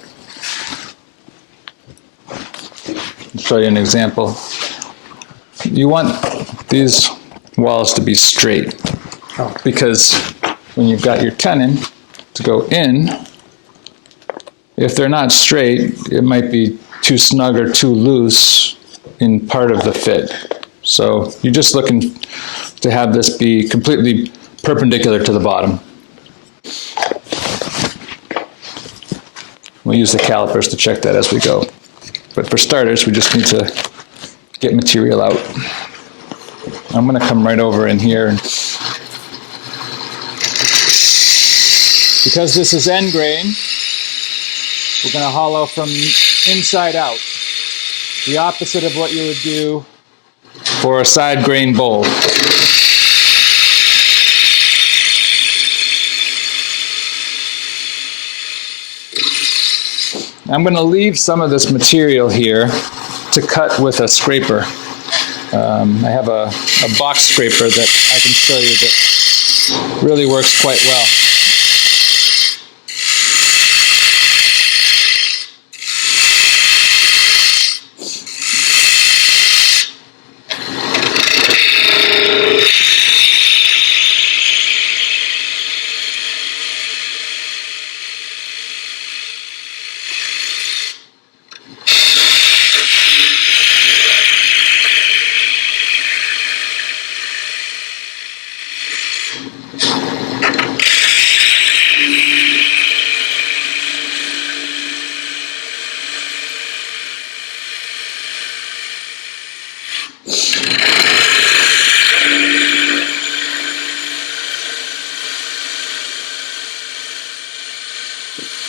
I'll show you an example. You want these walls to be straight, because when you've got your tenon to go in, if they're not straight, it might be too snug or too loose in part of the fit. So you're just looking to have this be completely perpendicular to the bottom. We'll use the calipers to check that as we go. But for starters, we just need to get material out. I'm going to come right over in here. And because this is end grain, we're going to hollow from inside out. The opposite of what you would do for a side grain bowl. I'm going to leave some of this material here to cut with a scraper. I have a box scraper that I can show you that really works quite well.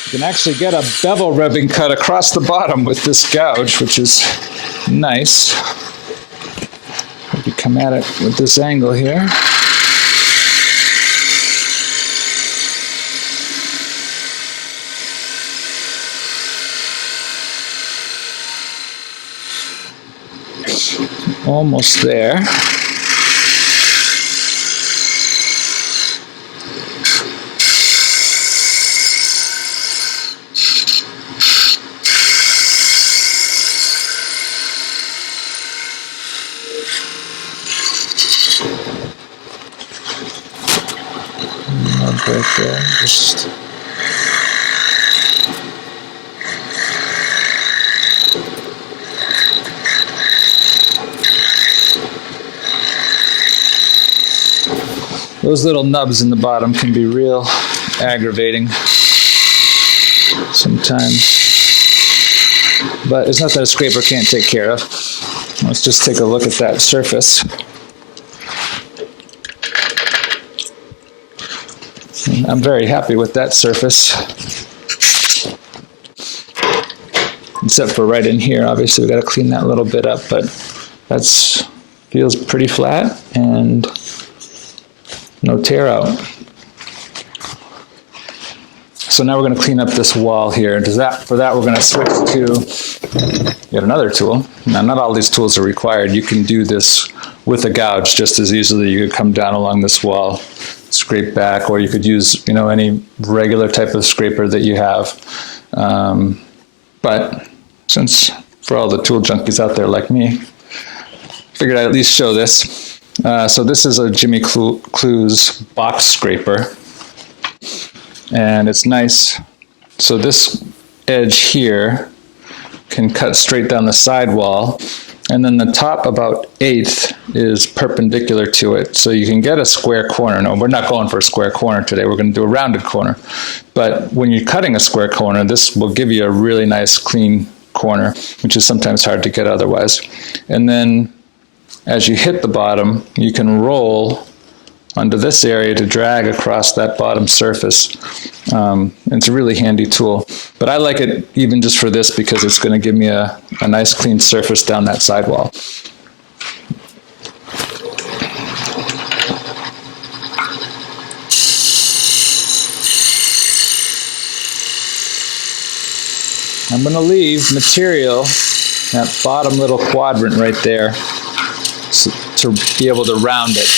You can actually get a bevel ribbon cut across the bottom with this gouge, which is nice. If you come at it with this angle here. Almost there. Right there, just those little nubs in the bottom can be real aggravating sometimes, but it's nothing a scraper can't take care of. Let's just take a look at that surface. I'm very happy with that surface, except for right in here. Obviously, we got to clean that little bit up, but that's feels pretty flat and no tear out. So now we're going to clean up this wall here. For that, we're going to switch to yet another tool. Now, not all these tools are required. You can do this with a gouge just as easily. You could come down along this wall, scrape back, or you could use, any regular type of scraper that you have. But since for all the tool junkies out there like me, figured I'd at least show this. So this is a Jimmy Clue's box scraper, and it's nice. So this edge here can cut straight down the side wall, and then the top about 1/8 is perpendicular to it, so you can get a square corner. No, we're not going for a square corner today. We're going to do a rounded corner. But when you're cutting a square corner, this will give you a really nice clean corner, which is sometimes hard to get otherwise. And then as you hit the bottom, you can roll onto this area to drag across that bottom surface. It's a really handy tool. But I like it even just for this because it's going to give me a nice clean surface down that sidewall. I'm going to leave material, that bottom little quadrant right there, to be able to round it.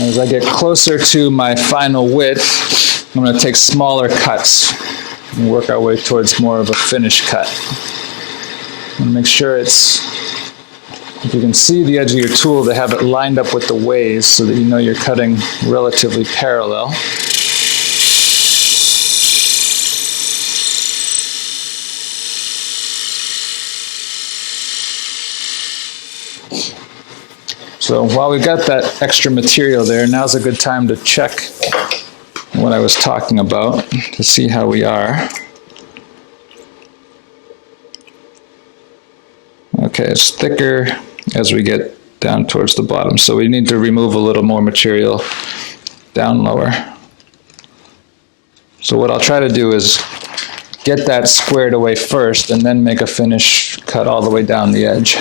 As I get closer to my final width, I'm going to take smaller cuts and work our way towards more of a finished cut. I'm going to make sure it's, if you can see the edge of your tool, to have it lined up with the ways so that you know you're cutting relatively parallel. So while we've got that extra material there, now's a good time to check what I was talking about to see how we are. Okay, it's thicker as we get down towards the bottom, so we need to remove a little more material down lower. So what I'll try to do is get that squared away first and then make a finish cut all the way down the edge.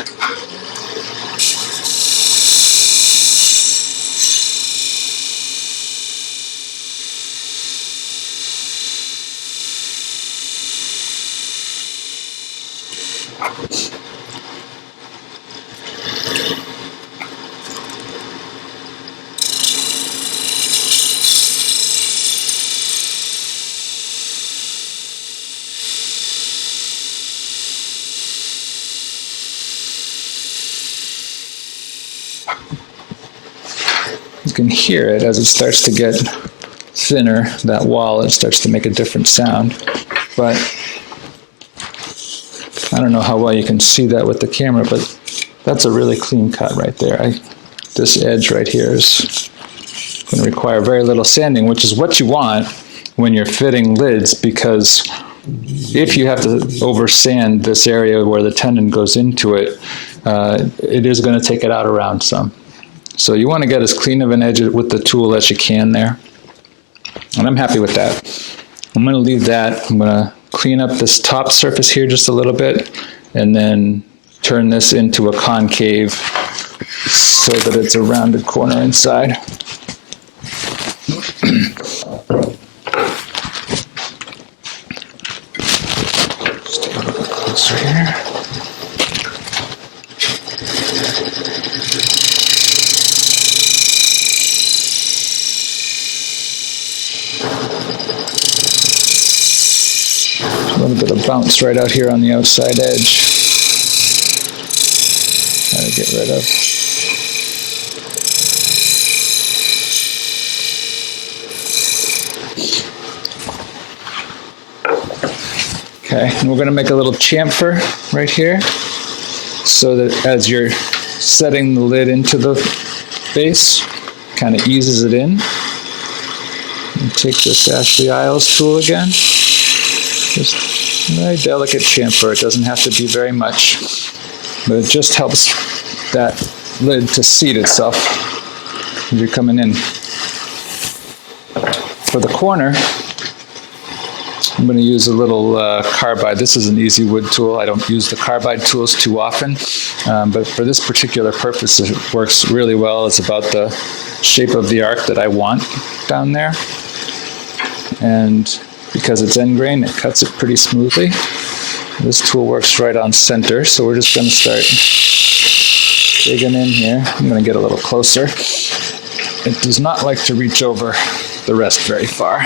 You can hear it as it starts to get thinner, that wall, it starts to make a different sound. But I don't know how well you can see that with the camera, but that's a really clean cut right there. This edge right here is going to require very little sanding, which is what you want when you're fitting lids, because if you have to over sand this area where the tendon goes into it, it is going to take it out around some. So you want to get as clean of an edge with the tool as you can there. And I'm happy with that. I'm going to leave that. I'm going to clean up this top surface here just a little bit and then turn this into a concave so that it's a rounded corner inside. Just take a look closer here. A little bit of bounce right out here on the outside edge. Try to get rid of. Okay, and we're going to make a little chamfer right here so that as you're setting the lid into the base, kind of eases it in. And take this Ashley Isles tool again. Just a very delicate chamfer. It doesn't have to be very much, but it just helps that lid to seat itself as you're coming in. For the corner, I'm going to use a little carbide. This is an easy wood tool. I don't use the carbide tools too often, but for this particular purpose, it works really well. It's about the shape of the arc that I want down there. And because it's end grain, it cuts it pretty smoothly. This tool works right on center, so we're just going to start digging in here. I'm going to get a little closer. It does not like to reach over the rest very far.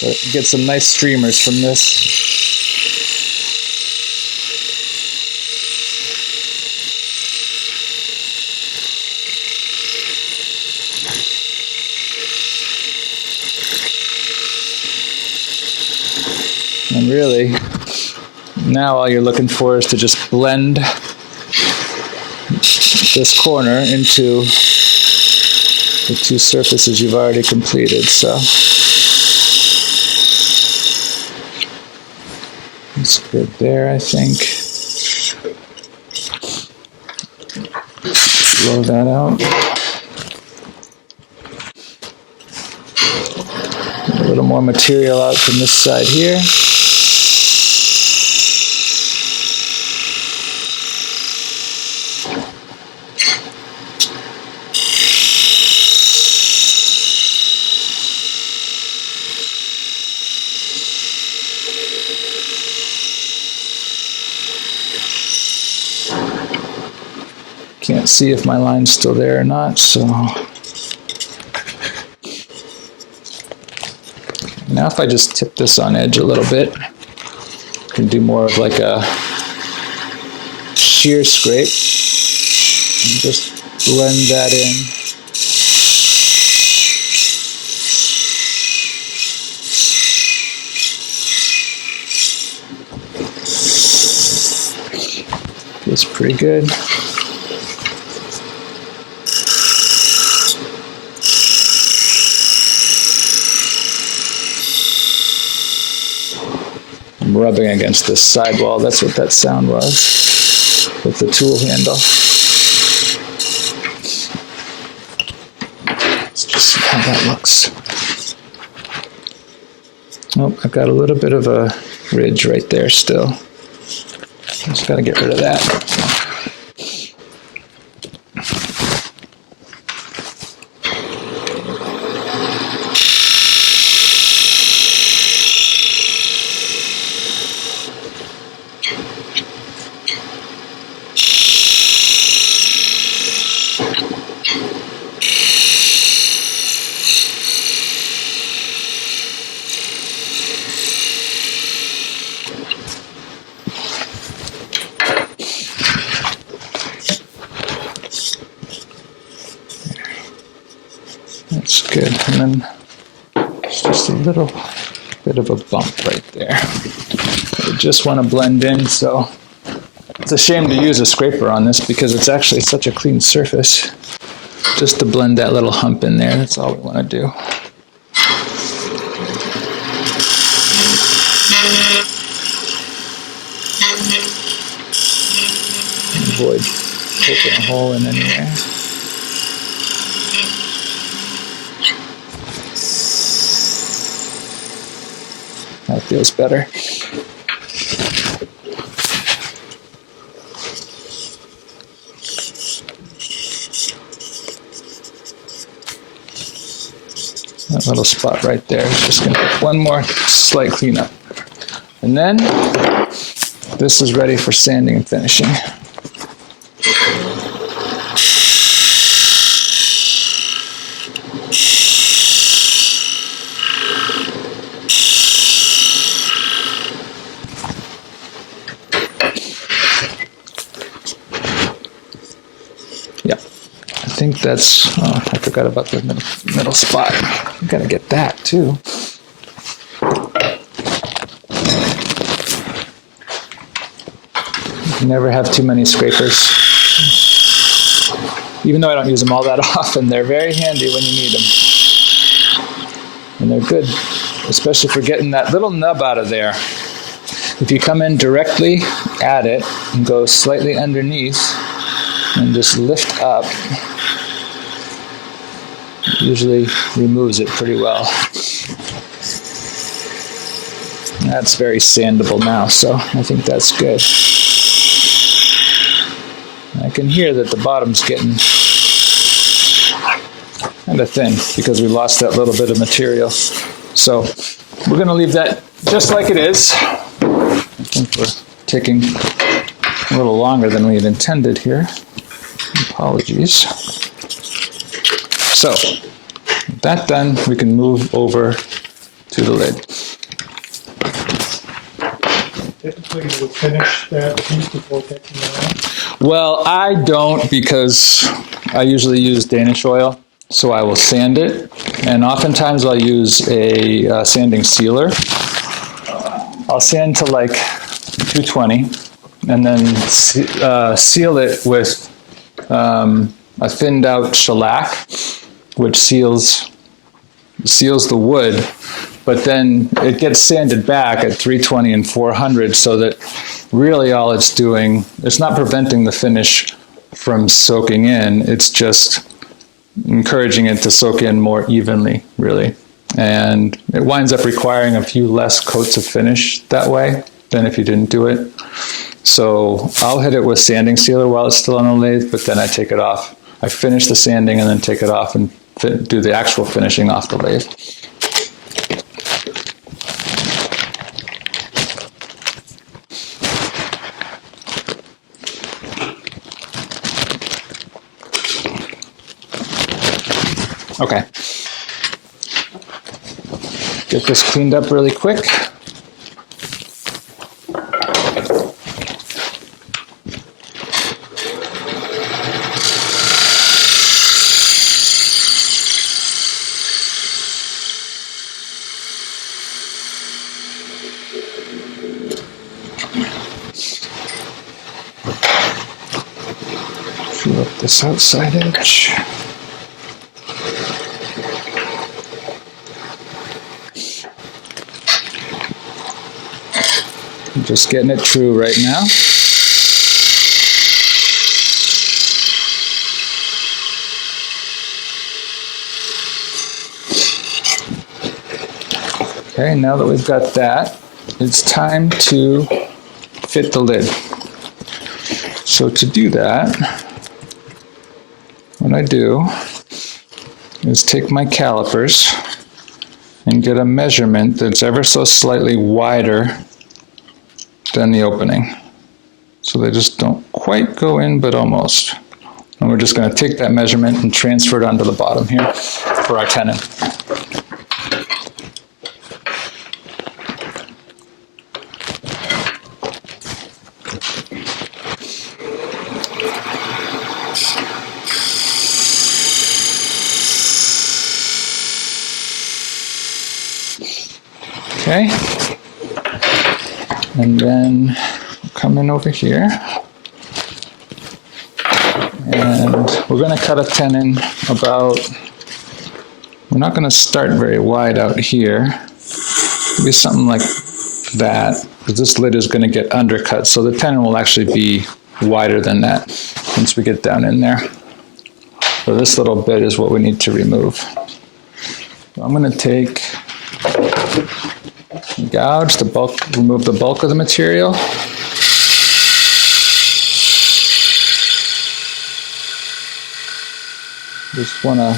But get some nice streamers from this. And really, now all you're looking for is to just blend this corner into the two surfaces you've already completed. So it's good there, I think. Blow that out. A little more material out from this side here. Can't see if my line's still there or not, so. Now if I just tip this on edge a little bit, I can do more of like a shear scrape and just blend that in. Feels pretty good. I'm rubbing against this sidewall. That's what that sound was with the tool handle. Let's just see how that looks. Oh, I've got a little bit of a ridge right there still. Just got to get rid of that. That's good. And then it's just a little bit of a bump right there. I just want to blend in, so it's a shame to use a scraper on this because it's actually such a clean surface. Just to blend that little hump in there, that's all we want to do. Avoid poking a hole in anywhere. That feels better. That little spot right there is just going to get one more slight cleanup. And then this is ready for sanding and finishing. I think that's, oh, I forgot about the middle spot. I'm gonna get that too. You never have too many scrapers. Even though I don't use them all that often, they're very handy when you need them. And they're good, especially for getting that little nub out of there. If you come in directly at it and go slightly underneath and just lift up, usually removes it pretty well. That's very sandable now, so I think that's good. I can hear that the bottom's getting kind of thin because we lost that little bit of material. So we're going to leave that just like it is. I think we're taking a little longer than we had intended here. Apologies. So, with that done, we can move over to the lid. Typically, you would finish that piece before taking it out. Well, I don't because I usually use Danish oil, so I will sand it. And oftentimes I'll use a sanding sealer. I'll sand to like 220 and then seal it with a thinned out shellac, which seals the wood, but then it gets sanded back at 320 and 400 so that really all it's doing, it's not preventing the finish from soaking in, it's just encouraging it to soak in more evenly, really. And it winds up requiring a few less coats of finish that way than if you didn't do it. So I'll hit it with sanding sealer while it's still on the lathe, but then I take it off. I finish the sanding and then take it off and do the actual finishing off the lathe. Okay. Get this cleaned up really quick. Fill up this outside edge. I'm just getting it true right now. Okay, now that we've got that, it's time to fit the lid. So to do that, what I do is take my calipers and get a measurement that's ever so slightly wider than the opening. So they just don't quite go in, but almost. And we're just going to take that measurement and transfer it onto the bottom here for our tenon. Okay, and then come in over here, and we're going to cut a tenon about, we're not going to start very wide out here, maybe something like that, because this lid is going to get undercut, so the tenon will actually be wider than that once we get down in there. So this little bit is what we need to remove. So I'm going to take, gouge the bulk, remove the bulk of the material. Just want to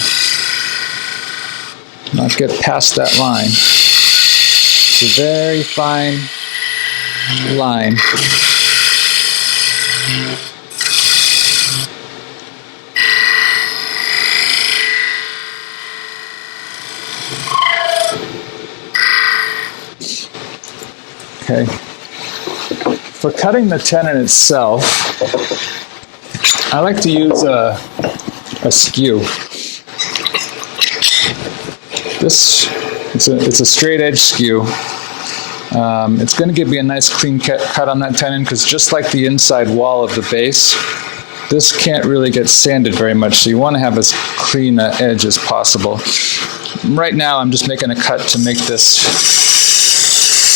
not get past that line. It's a very fine line. Okay. For cutting the tenon itself, I like to use a skew. It's a straight edge skew. It's going to give me a nice clean cut on that tenon, because just like the inside wall of the base, this can't really get sanded very much, so you want to have as clean an edge as possible. Right now I'm just making a cut to make this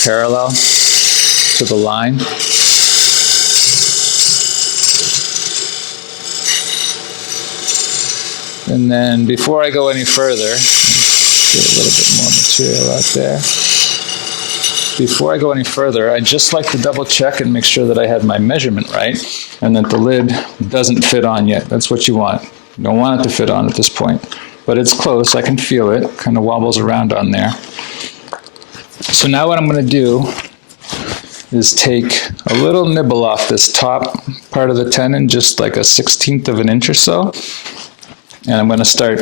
parallel to the line. And then before I go any further, get a little bit more material out there. Before I go any further, I just like to double check and make sure that I have my measurement right and that the lid doesn't fit on yet. That's what you want. You don't want it to fit on at this point, but it's close. I can feel it. Kind of wobbles around on there. So now what I'm going to do is take a little nibble off this top part of the tenon, just like 1/16 of an inch or so. And I'm going to start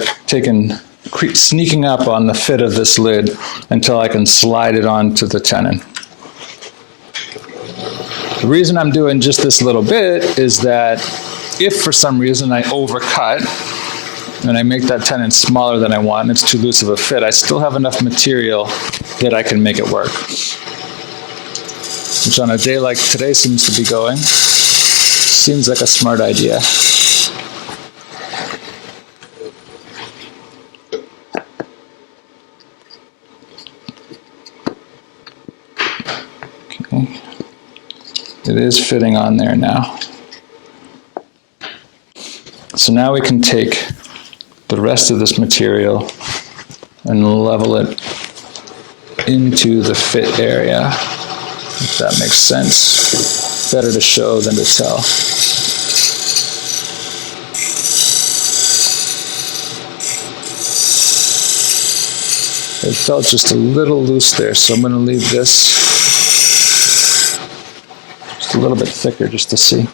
sneaking up on the fit of this lid until I can slide it onto the tenon. The reason I'm doing just this little bit is that if for some reason I overcut and I make that tenon smaller than I want and it's too loose of a fit, I still have enough material that I can make it work. Which on a day like today seems to be going. Seems like a smart idea. Okay. It is fitting on there now. So now we can take the rest of this material and level it into the fit area, if that makes sense. Better to show than to tell. It felt just a little loose there, so I'm going to leave this just a little bit thicker just to see.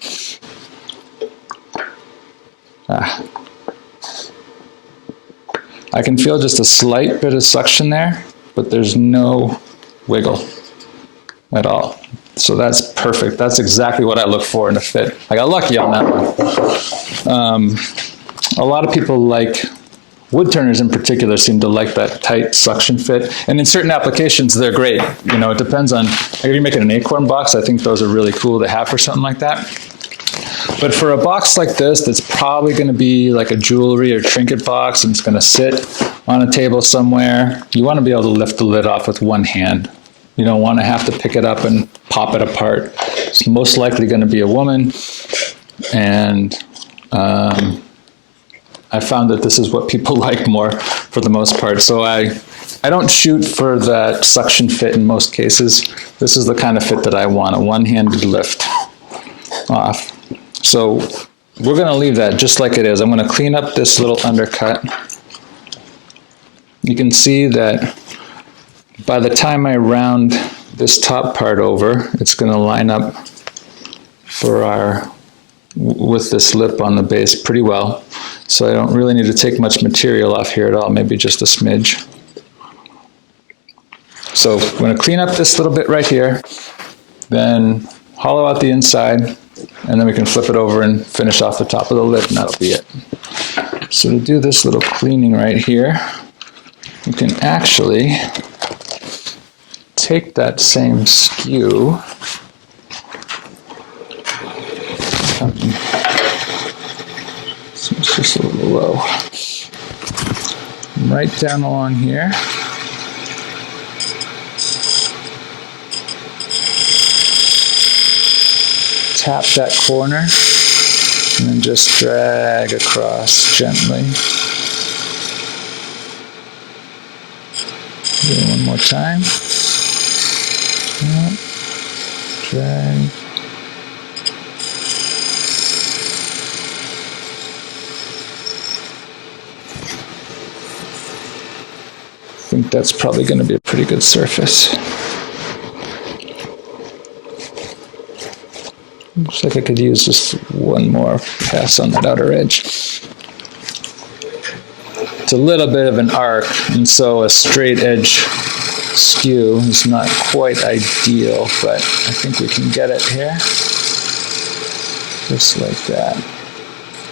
I can feel just a slight bit of suction there, but there's no wiggle at all. So that's perfect. That's exactly what I look for in a fit. I got lucky on that one. A lot of people like, woodturners in particular seem to like that tight suction fit. And in certain applications, they're great. You know, it depends on, if you're making an acorn box, I think those are really cool to have for something like that. But for a box like this, that's probably going to be like a jewelry or trinket box, and it's going to sit on a table somewhere, you want to be able to lift the lid off with one hand. You don't want to have to pick it up and pop it apart. It's most likely going to be a woman, and I found that this is what people like more for the most part. So I don't shoot for that suction fit in most cases. This is the kind of fit that I want, a one-handed lift off. So we're going to leave that just like it is. I'm going to clean up this little undercut. You can see that by the time I round this top part over, it's going to line up for with this lip on the base pretty well. So I don't really need to take much material off here at all, maybe just a smidge. So I'm going to clean up this little bit right here, then hollow out the inside, and then we can flip it over and finish off the top of the lid, and that'll be it. So to do this little cleaning right here, you can actually take that same skew, so it's just a little low, right down along here. Tap that corner and then just drag across gently. Do it one more time. Yep. Drag. I think that's probably going to be a pretty good surface. Looks like I could use just one more pass on that outer edge. It's a little bit of an arc, and so a straight edge skew is not quite ideal, but I think we can get it here. Just like that.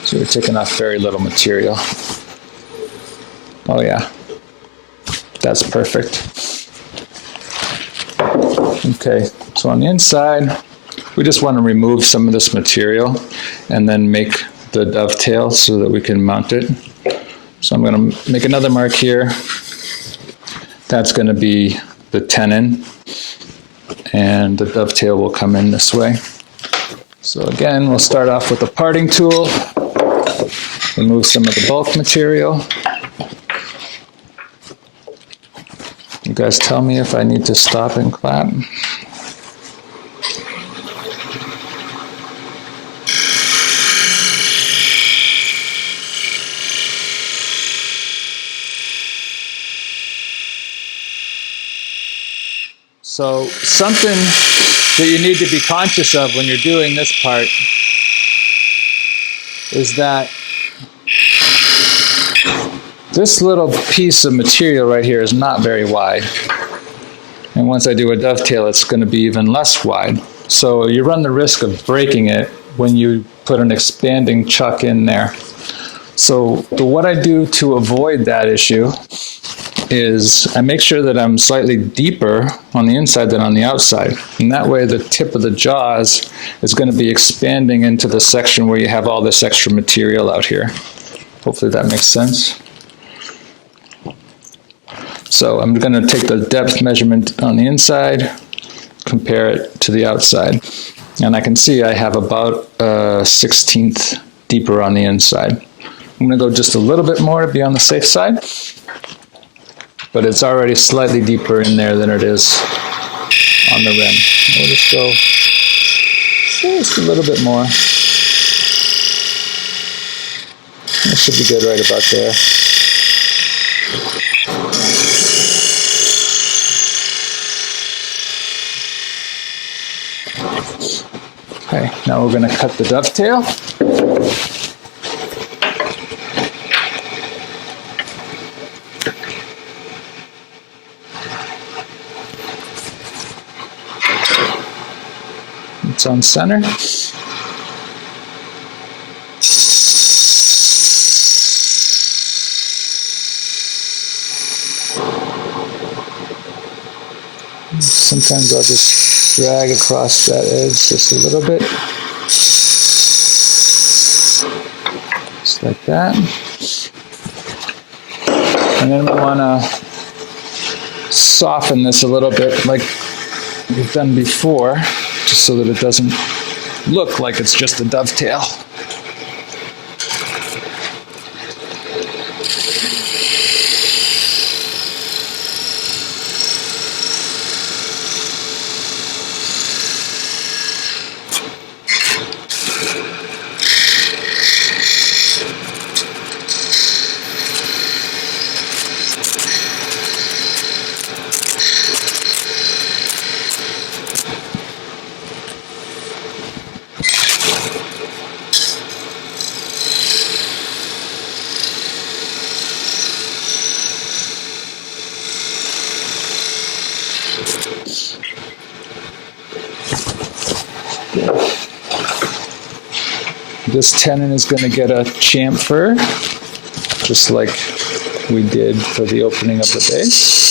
So we're taking off very little material. Oh yeah, that's perfect. Okay, so on the inside, we just want to remove some of this material and then make the dovetail so that we can mount it. So I'm going to make another mark here. That's going to be the tenon, and the dovetail will come in this way. So again, we'll start off with a parting tool, remove some of the bulk material. You guys tell me if I need to stop and clap. So something that you need to be conscious of when you're doing this part is that this little piece of material right here is not very wide. And once I do a dovetail, it's going to be even less wide. So you run the risk of breaking it when you put an expanding chuck in there. So what I do to avoid that issue is I make sure that I'm slightly deeper on the inside than on the outside. And that way the tip of the jaws is going to be expanding into the section where you have all this extra material out here. Hopefully that makes sense. So I'm going to take the depth measurement on the inside, compare it to the outside. And I can see I have about a 1/16 deeper on the inside. I'm going to go just a little bit more to be on the safe side. but it's already slightly deeper in there than it is on the rim. We'll just go just a little bit more. That should be good right about there. Okay, now we're going to cut the dovetail. It's on center. Sometimes I'll just drag across that edge just a little bit. Just like that. And then we want to soften this a little bit like we've done before, just so that it doesn't look like it's just a dovetail. This tenon is going to get a chamfer, just like we did for the opening of the base.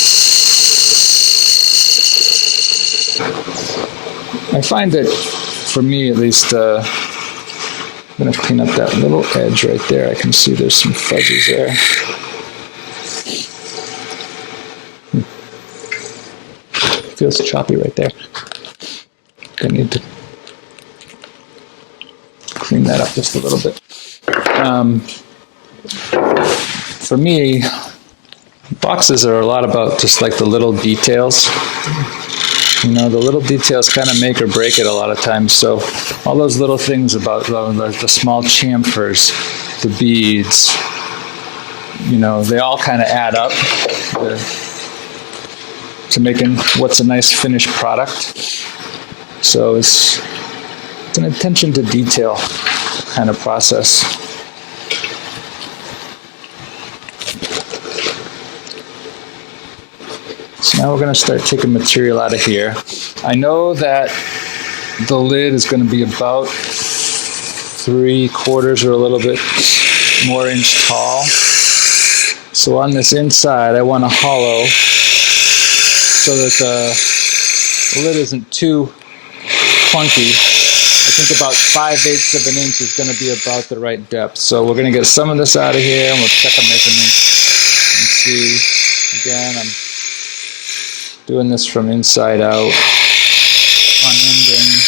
I find that, for me at least, I'm going to clean up that little edge right there. I can see there's some fuzzies there. Feels choppy right there. I need to clean that up just a little bit. For me, boxes are a lot about just like the little details. You know, the little details kind of make or break it a lot of times. So all those little things about the small chamfers, the beads, you know, they all kind of add up to making what's a nice finished product. So it's an attention to detail kind of process. So now we're going to start taking material out of here. I know that the lid is going to be about 3/4 or a little bit more inch tall. So on this inside, I want to hollow so that the lid isn't too clunky. I think about 5/8 of an inch is going to be about the right depth. So we're going to get some of this out of here, and we'll check a measurement and see. Again, I'm doing this from inside out on ending.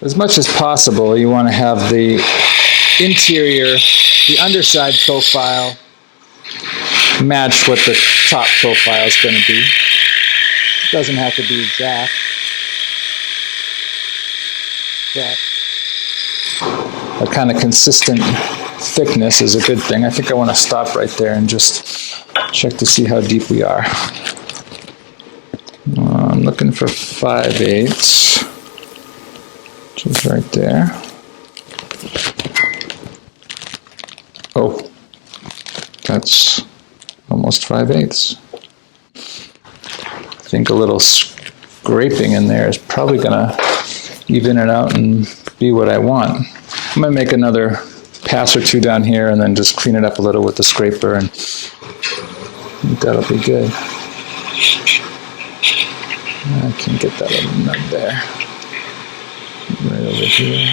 As much as possible, you want to have the interior, the underside profile match what the top profile is going to be. It doesn't have to be exact, but a kind of consistent thickness is a good thing. I think I want to stop right there and just check to see how deep we are. I'm looking for 5/8. Which is right there. Oh, that's almost 5/8. I think a little scraping in there is probably gonna even it out and be what I want. I'm gonna make another pass or two down here and then just clean it up a little with the scraper, and that'll be good. can't get that little nub there. Right over here.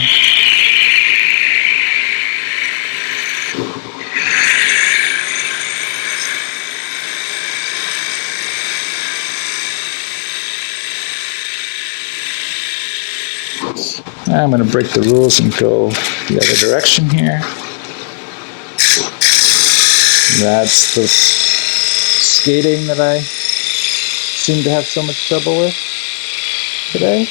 I'm going to break the rules and go the other direction here. That's the skating that I seem to have so much trouble with today.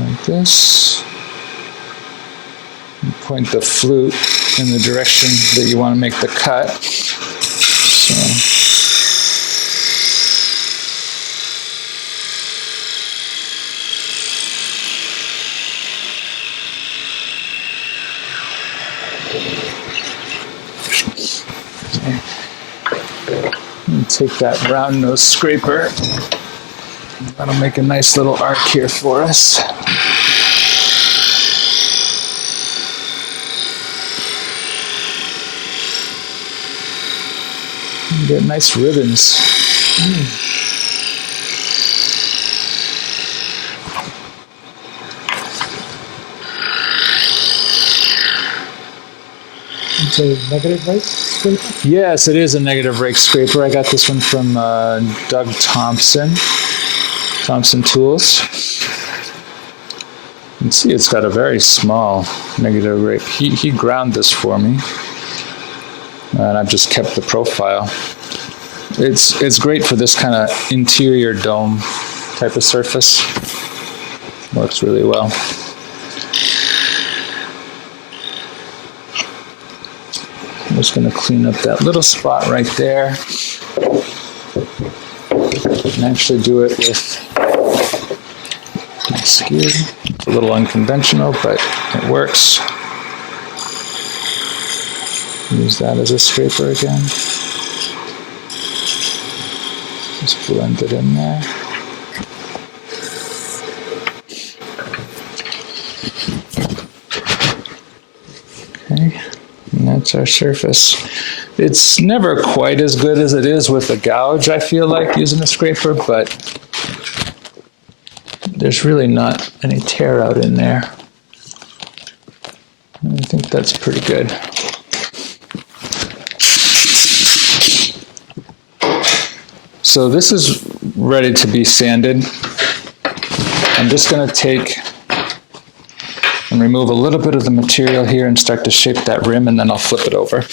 Like this. And point the flute in the direction that you want to make the cut. So. And take that round nose scraper. That'll make a nice little arc here for us. And get nice ribbons. It's a negative rake scraper? Yes, it is a negative rake scraper. I got this one from Doug Thompson Tools. You can see it's got a very small negative rake. He ground this for me, and I've just kept the profile. It's great for this kind of interior dome type of surface. Works really well. I'm just going to clean up that little spot right there. And actually do it with my skewer. It's a little unconventional, but it works. Use that as a scraper again. Just blend it in there. Okay, and that's our surface. It's never quite as good as it is with a gouge, I feel like, using a scraper, but there's really not any tear out in there. I think that's pretty good. So this is ready to be sanded. I'm just going to take and remove a little bit of the material here and start to shape that rim, and then I'll flip it over.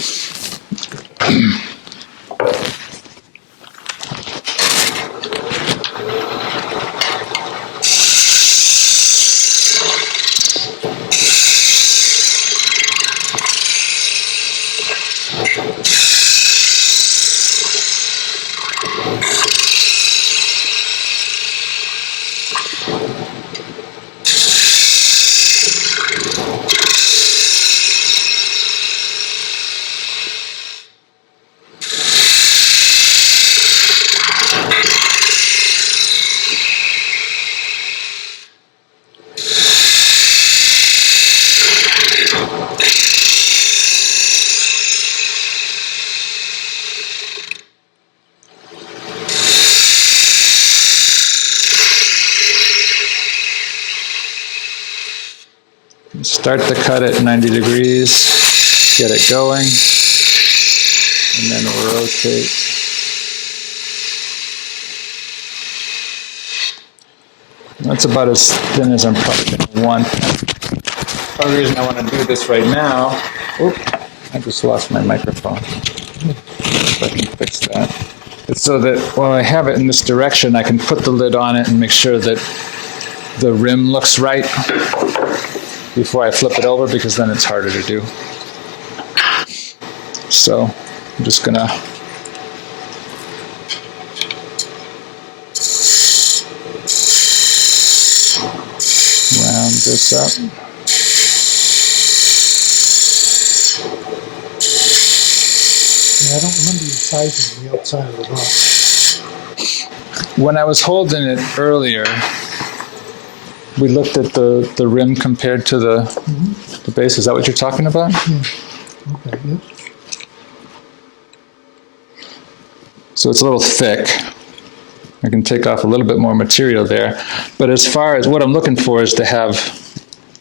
Start the cut at 90 degrees, get it going, and then we'll rotate. That's about as thin as I'm probably going to want. The only reason I want to do this right now, I just lost my microphone. If I can fix that. It's so that while I have it in this direction, I can put the lid on it and make sure that the rim looks right before I flip it over, because then it's harder to do. So I'm just gonna round this up. Yeah, I don't remember you sizing the outside of the box. When I was holding it earlier, we looked at the rim compared to the base. Is that what you're talking about? Okay, yeah. So it's a little thick. I can take off a little bit more material there. But as far as what I'm looking for is to have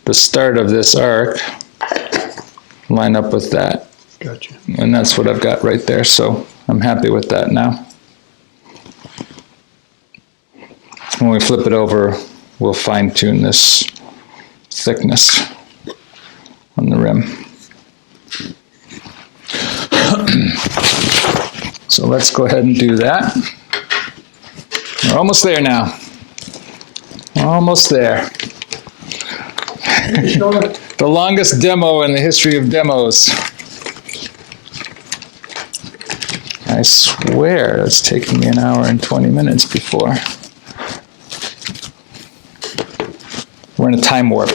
the start of this arc line up with that. Gotcha. And that's what I've got right there. So I'm happy with that now. When we flip it over, we'll fine tune this thickness on the rim. So let's go ahead and do that. We're almost there now. Almost there. The longest demo in the history of demos. I swear it's taken me an hour and 20 minutes before. We're in a time warp.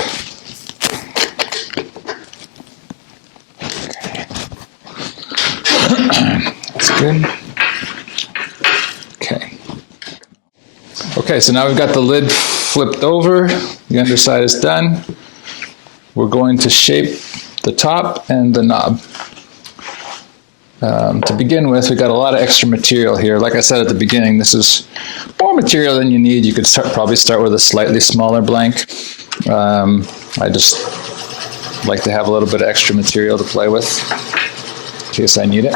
Okay. That's good. Okay. Okay, so now we've got the lid flipped over. The underside is done. We're going to shape the top and the knob. To begin with, we've got a lot of extra material here. Like I said at the beginning, this is more material than you need. You could probably start with a slightly smaller blank. I just like to have a little bit of extra material to play with in case I need it.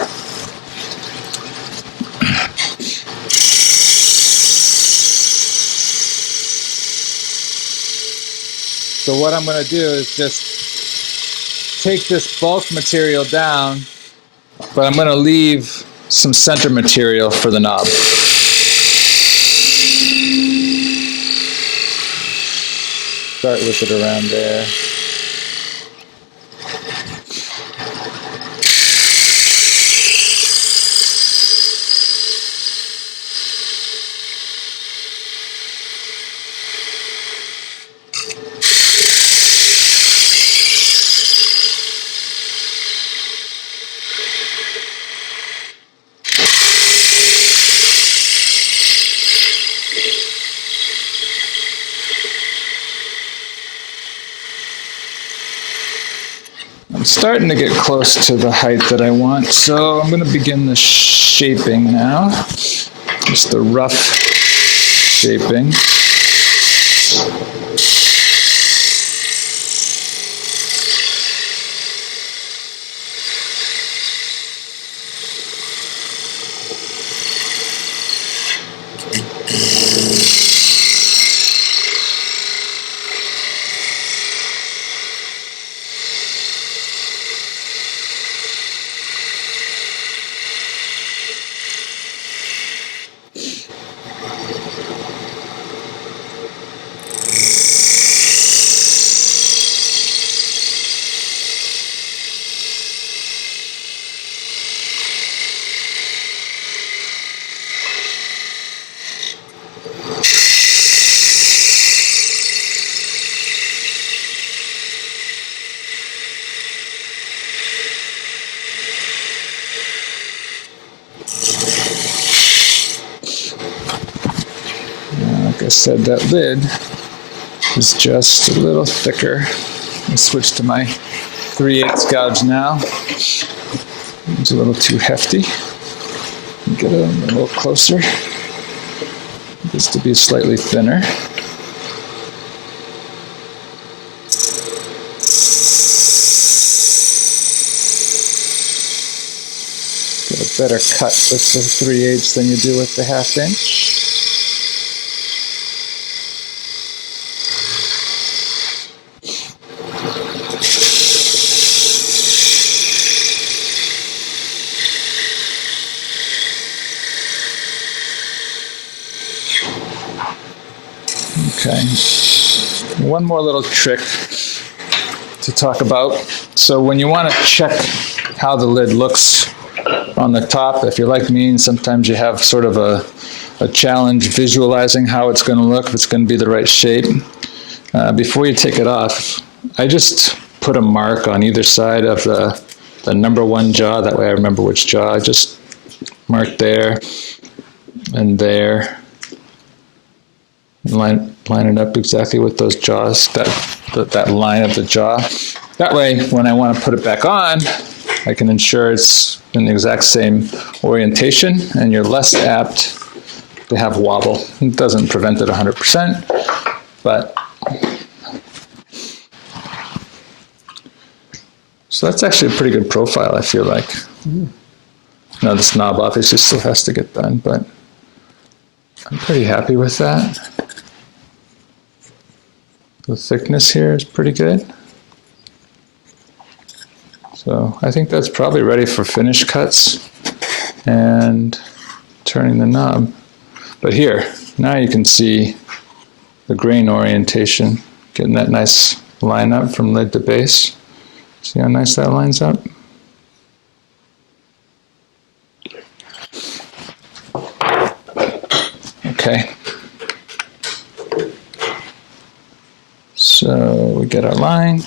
So what I'm going to do is just take this bulk material down, but I'm going to leave some center material for the knob. Start with it around there. I'm starting to get close to the height that I want, so I'm going to begin the shaping now. Just the rough shaping. Like I said, that lid is just a little thicker. I'll switch to my 3/8 gouge now. It's a little too hefty. Get it a little closer. Just to be slightly thinner. Get a better cut with the 3/8 than you do with the 1/2 inch. Okay, one more little trick to talk about. So when you want to check how the lid looks on the top, if you're like me and sometimes you have sort of a challenge visualizing how it's going to look, if it's going to be the right shape, before you take it off, I just put a mark on either side of the number 1 jaw. That way I remember which jaw. I just mark there and there line it up exactly with those jaws, that line of the jaw. That way, when I want to put it back on, I can ensure it's in the exact same orientation, and you're less apt to have wobble. It doesn't prevent it 100%, but so that's actually a pretty good profile, I feel like. Now this knob obviously still has to get done, but I'm pretty happy with that. The thickness here is pretty good. So I think that's probably ready for finish cuts and turning the knob. But here, now you can see the grain orientation, getting that nice line up from lid to base. See how nice that lines up? Okay. So we get our line.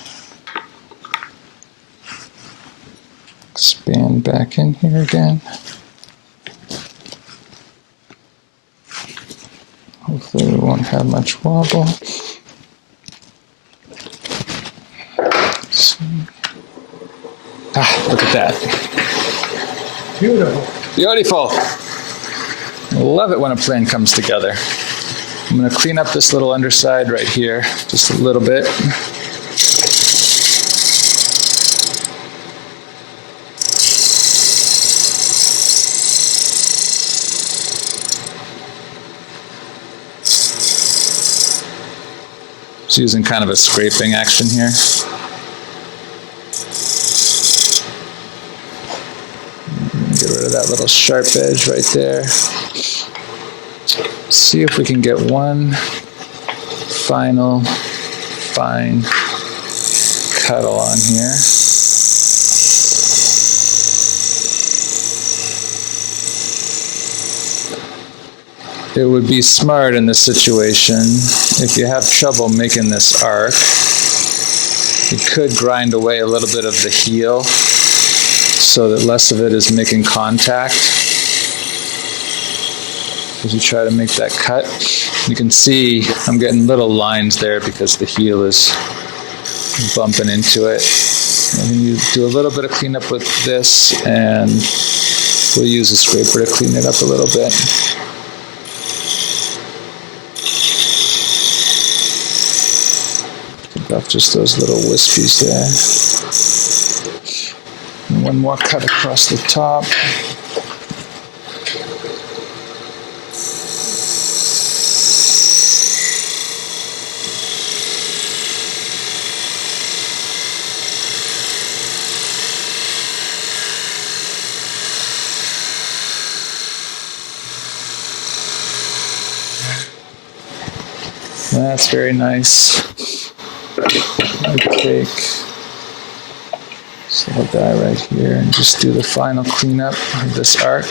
Expand back in here again. Hopefully we won't have much wobble. Look at that. Beautiful. Beautiful. I love it when a plan comes together. I'm going to clean up this little underside right here just a little bit. Just using kind of a scraping action here. Get rid of that little sharp edge right there. See if we can get one final fine cut along here. It would be smart in this situation, if you have trouble making this arc, you could grind away a little bit of the heel so that less of it is making contact as you try to make that cut. You can see I'm getting little lines there because the heel is bumping into it. And then you do a little bit of cleanup with this, and we'll use a scraper to clean it up a little bit. Pick off just those little wispies there. And one more cut across the top. That's very nice. I take this little guy right here and just do the final cleanup of this arc.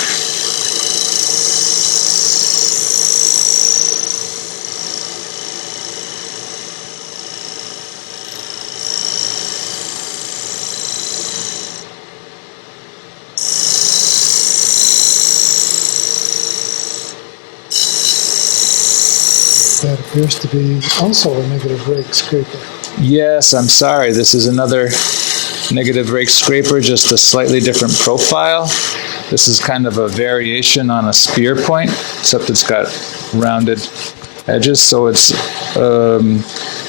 That appears to be also a negative rake scraper. Yes, I'm sorry. This is another negative rake scraper, just a slightly different profile. This is kind of a variation on a spear point, except it's got rounded edges, so it's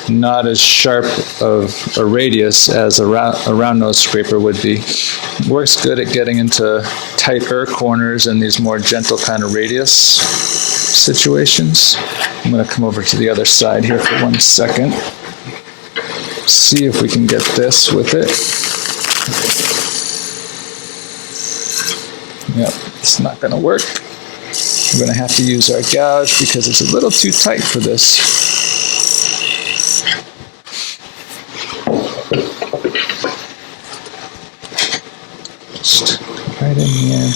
not as sharp of a radius as a round nose scraper would be. It works good at getting into tighter corners and these more gentle kind of radius situations. I'm going to come over to the other side here for 1 second. See if we can get this with it. Yep, it's not going to work. We're going to have to use our gouge because it's a little too tight for this. Just right in here.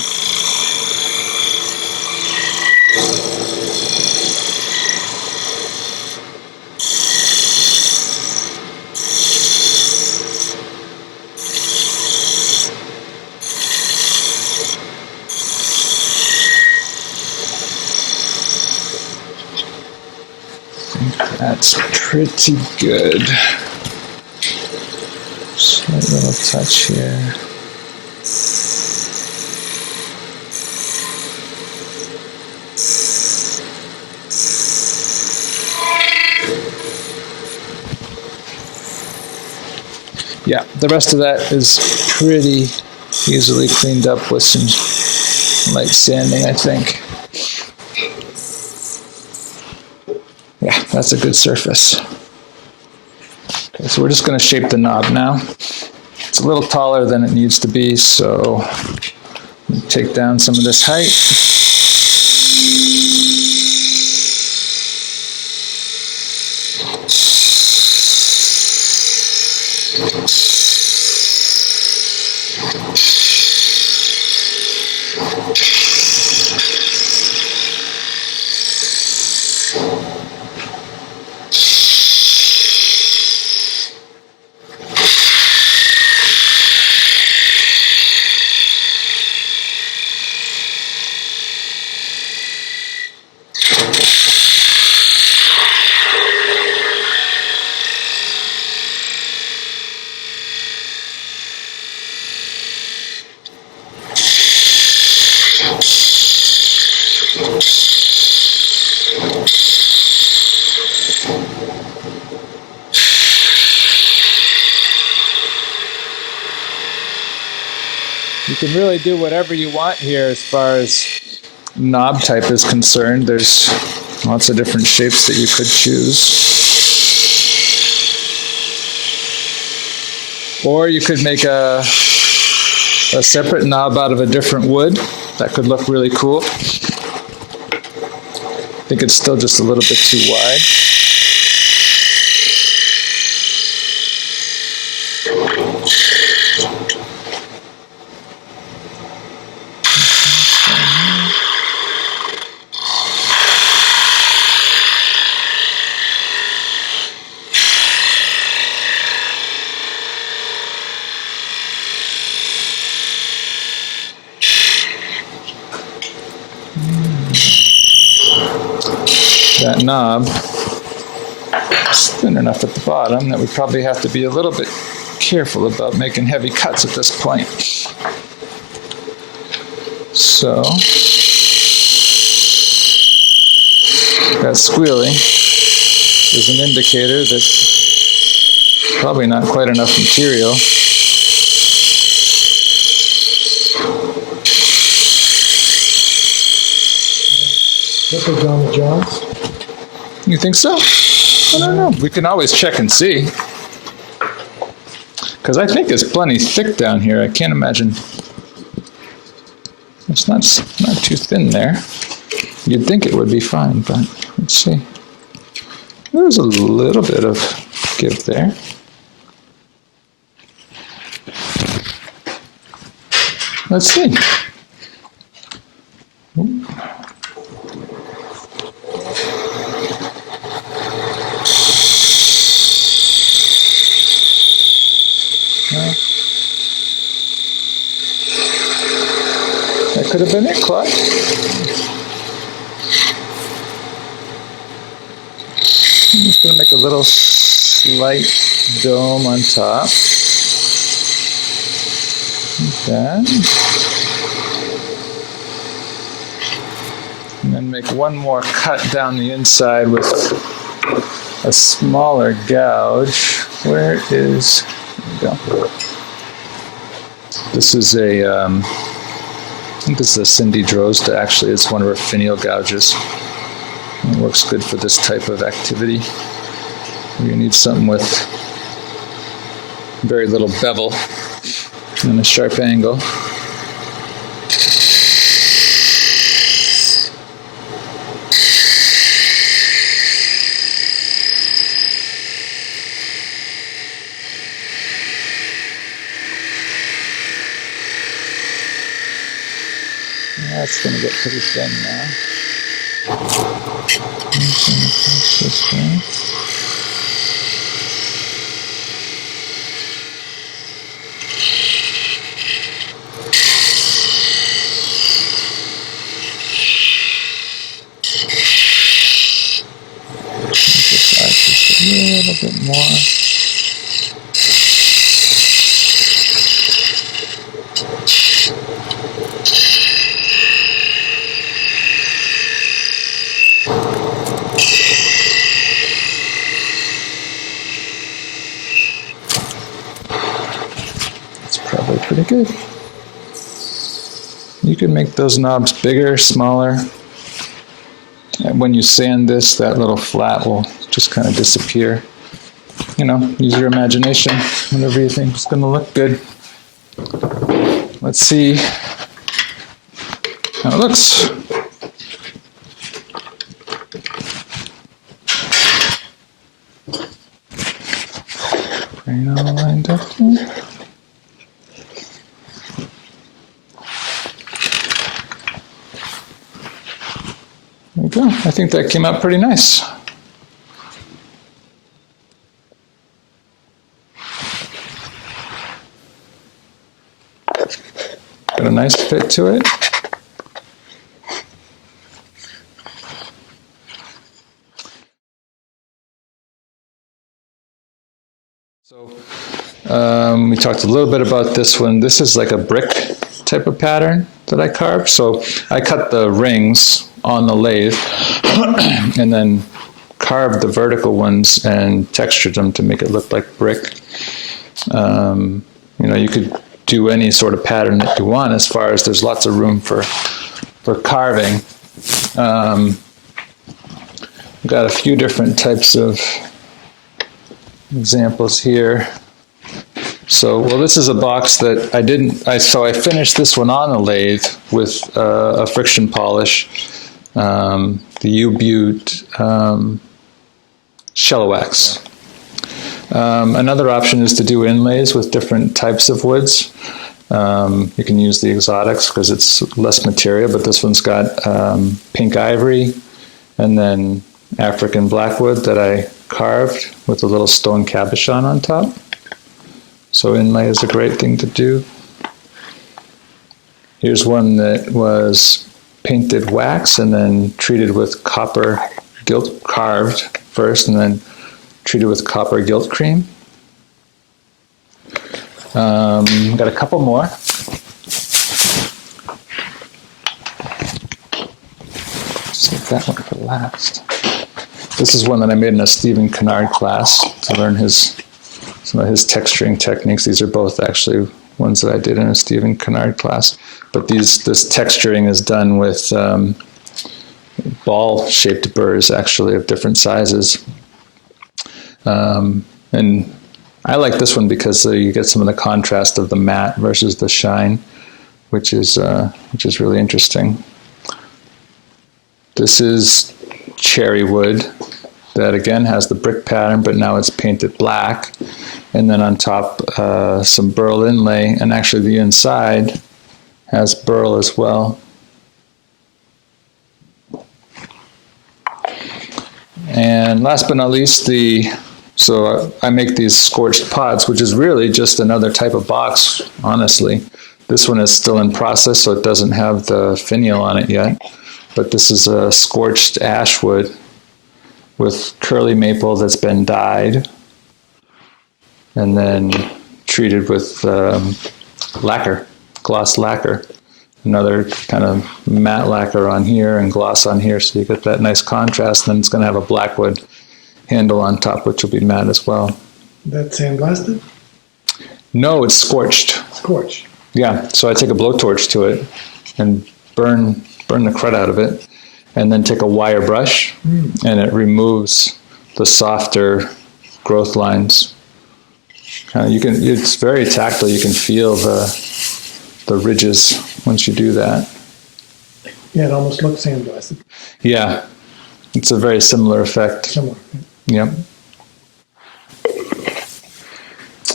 That's pretty good. Slight little touch here. Yeah, the rest of that is pretty easily cleaned up with some light sanding, I think. Yeah, that's a good surface. Okay, so we're just going to shape the knob now. It's a little taller than it needs to be, so take down some of this height. You can really do whatever you want here as far as knob type is concerned. There's lots of different shapes that you could choose. Or you could make a separate knob out of a different wood. That could look really cool. I think it's still just a little bit too wide. That knob is thin enough at the bottom that we probably have to be a little bit careful about making heavy cuts at this point. So, that squealing is an indicator that probably not quite enough material. Slippage on the joints. You think so? I don't know. We can always check and see. Because I think it's plenty thick down here. I can't imagine. It's not too thin there. You'd think it would be fine, but let's see. There's a little bit of give there. Let's see. Ooh. That could have been it, Clyde. I'm just going to make a little slight dome on top. Like that. And then make one more cut down the inside with a smaller gouge. Where is... There we go. This is a... I think this is a Cindy Drozda, actually. It's one of her finial gouges. It works good for this type of activity. You need something with very little bevel and a sharp angle. That's going to get pretty thin now. This way. Get this little bit more. It's probably pretty good. You can make those knobs bigger, smaller. And when you sand this, that little flat will just kind of disappear. You know, use your imagination, whatever you think is going to look good. Let's see how it looks. Grain all lined up there. There we go. I think that came out pretty nice. Got a nice fit to it. So we talked a little bit about this one. This is like a brick type of pattern that I carved. So I cut the rings on the lathe and then carved the vertical ones and textured them to make it look like brick. You know, you could do any sort of pattern that you want as far as there's lots of room for carving. We've got a few different types of examples here. So, well, this is a box that I finished this one on the lathe with a friction polish, the U-Butte Shallow Wax. Another option is to do inlays with different types of woods. You can use the exotics because it's less material, but this one's got pink ivory and then African blackwood that I carved with a little stone cabochon on top. So inlay is a great thing to do. Here's one that was painted wax and then treated with copper gilt, carved first and then treated with copper gilt cream. Got a couple more. Save that one for last. This is one that I made in a Stephen Kennard class to learn some of his texturing techniques. These are both actually ones that I did in a Stephen Kennard class. But this texturing is done with ball-shaped burrs, actually, of different sizes. And I like this one because you get some of the contrast of the matte versus the shine, which is really interesting. This is cherry wood that again has the brick pattern, but now it's painted black. And then on top, some burl inlay, and actually the inside has burl as well. And last but not least, so I make these scorched pots, which is really just another type of box, honestly. This one is still in process, so it doesn't have the finial on it yet. But this is a scorched ash wood with curly maple that's been dyed and then treated with lacquer, gloss lacquer. Another kind of matte lacquer on here and gloss on here, so you get that nice contrast. And then it's going to have a blackwood handle on top, which will be matte as well. That sandblasted? No, it's scorched. Scorched. Yeah, so I take a blowtorch to it and burn the crud out of it, and then take a wire brush, and it removes the softer growth lines. It's very tactile. You can feel the ridges once you do that. Yeah, it almost looks sandblasted. Yeah, it's a very similar effect. Similar. Yep.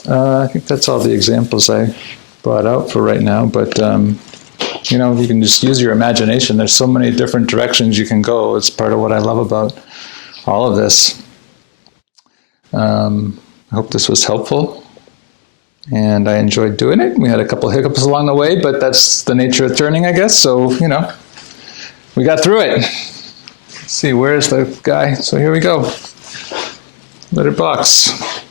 I think that's all the examples I brought out for right now, but you can just use your imagination. There's so many different directions you can go. It's part of what I love about all of this. I hope this was helpful, and I enjoyed doing it. We had a couple hiccups along the way, but that's the nature of turning, I guess. So, we got through it. Let's see, where's the guy? So here we go. Let it box.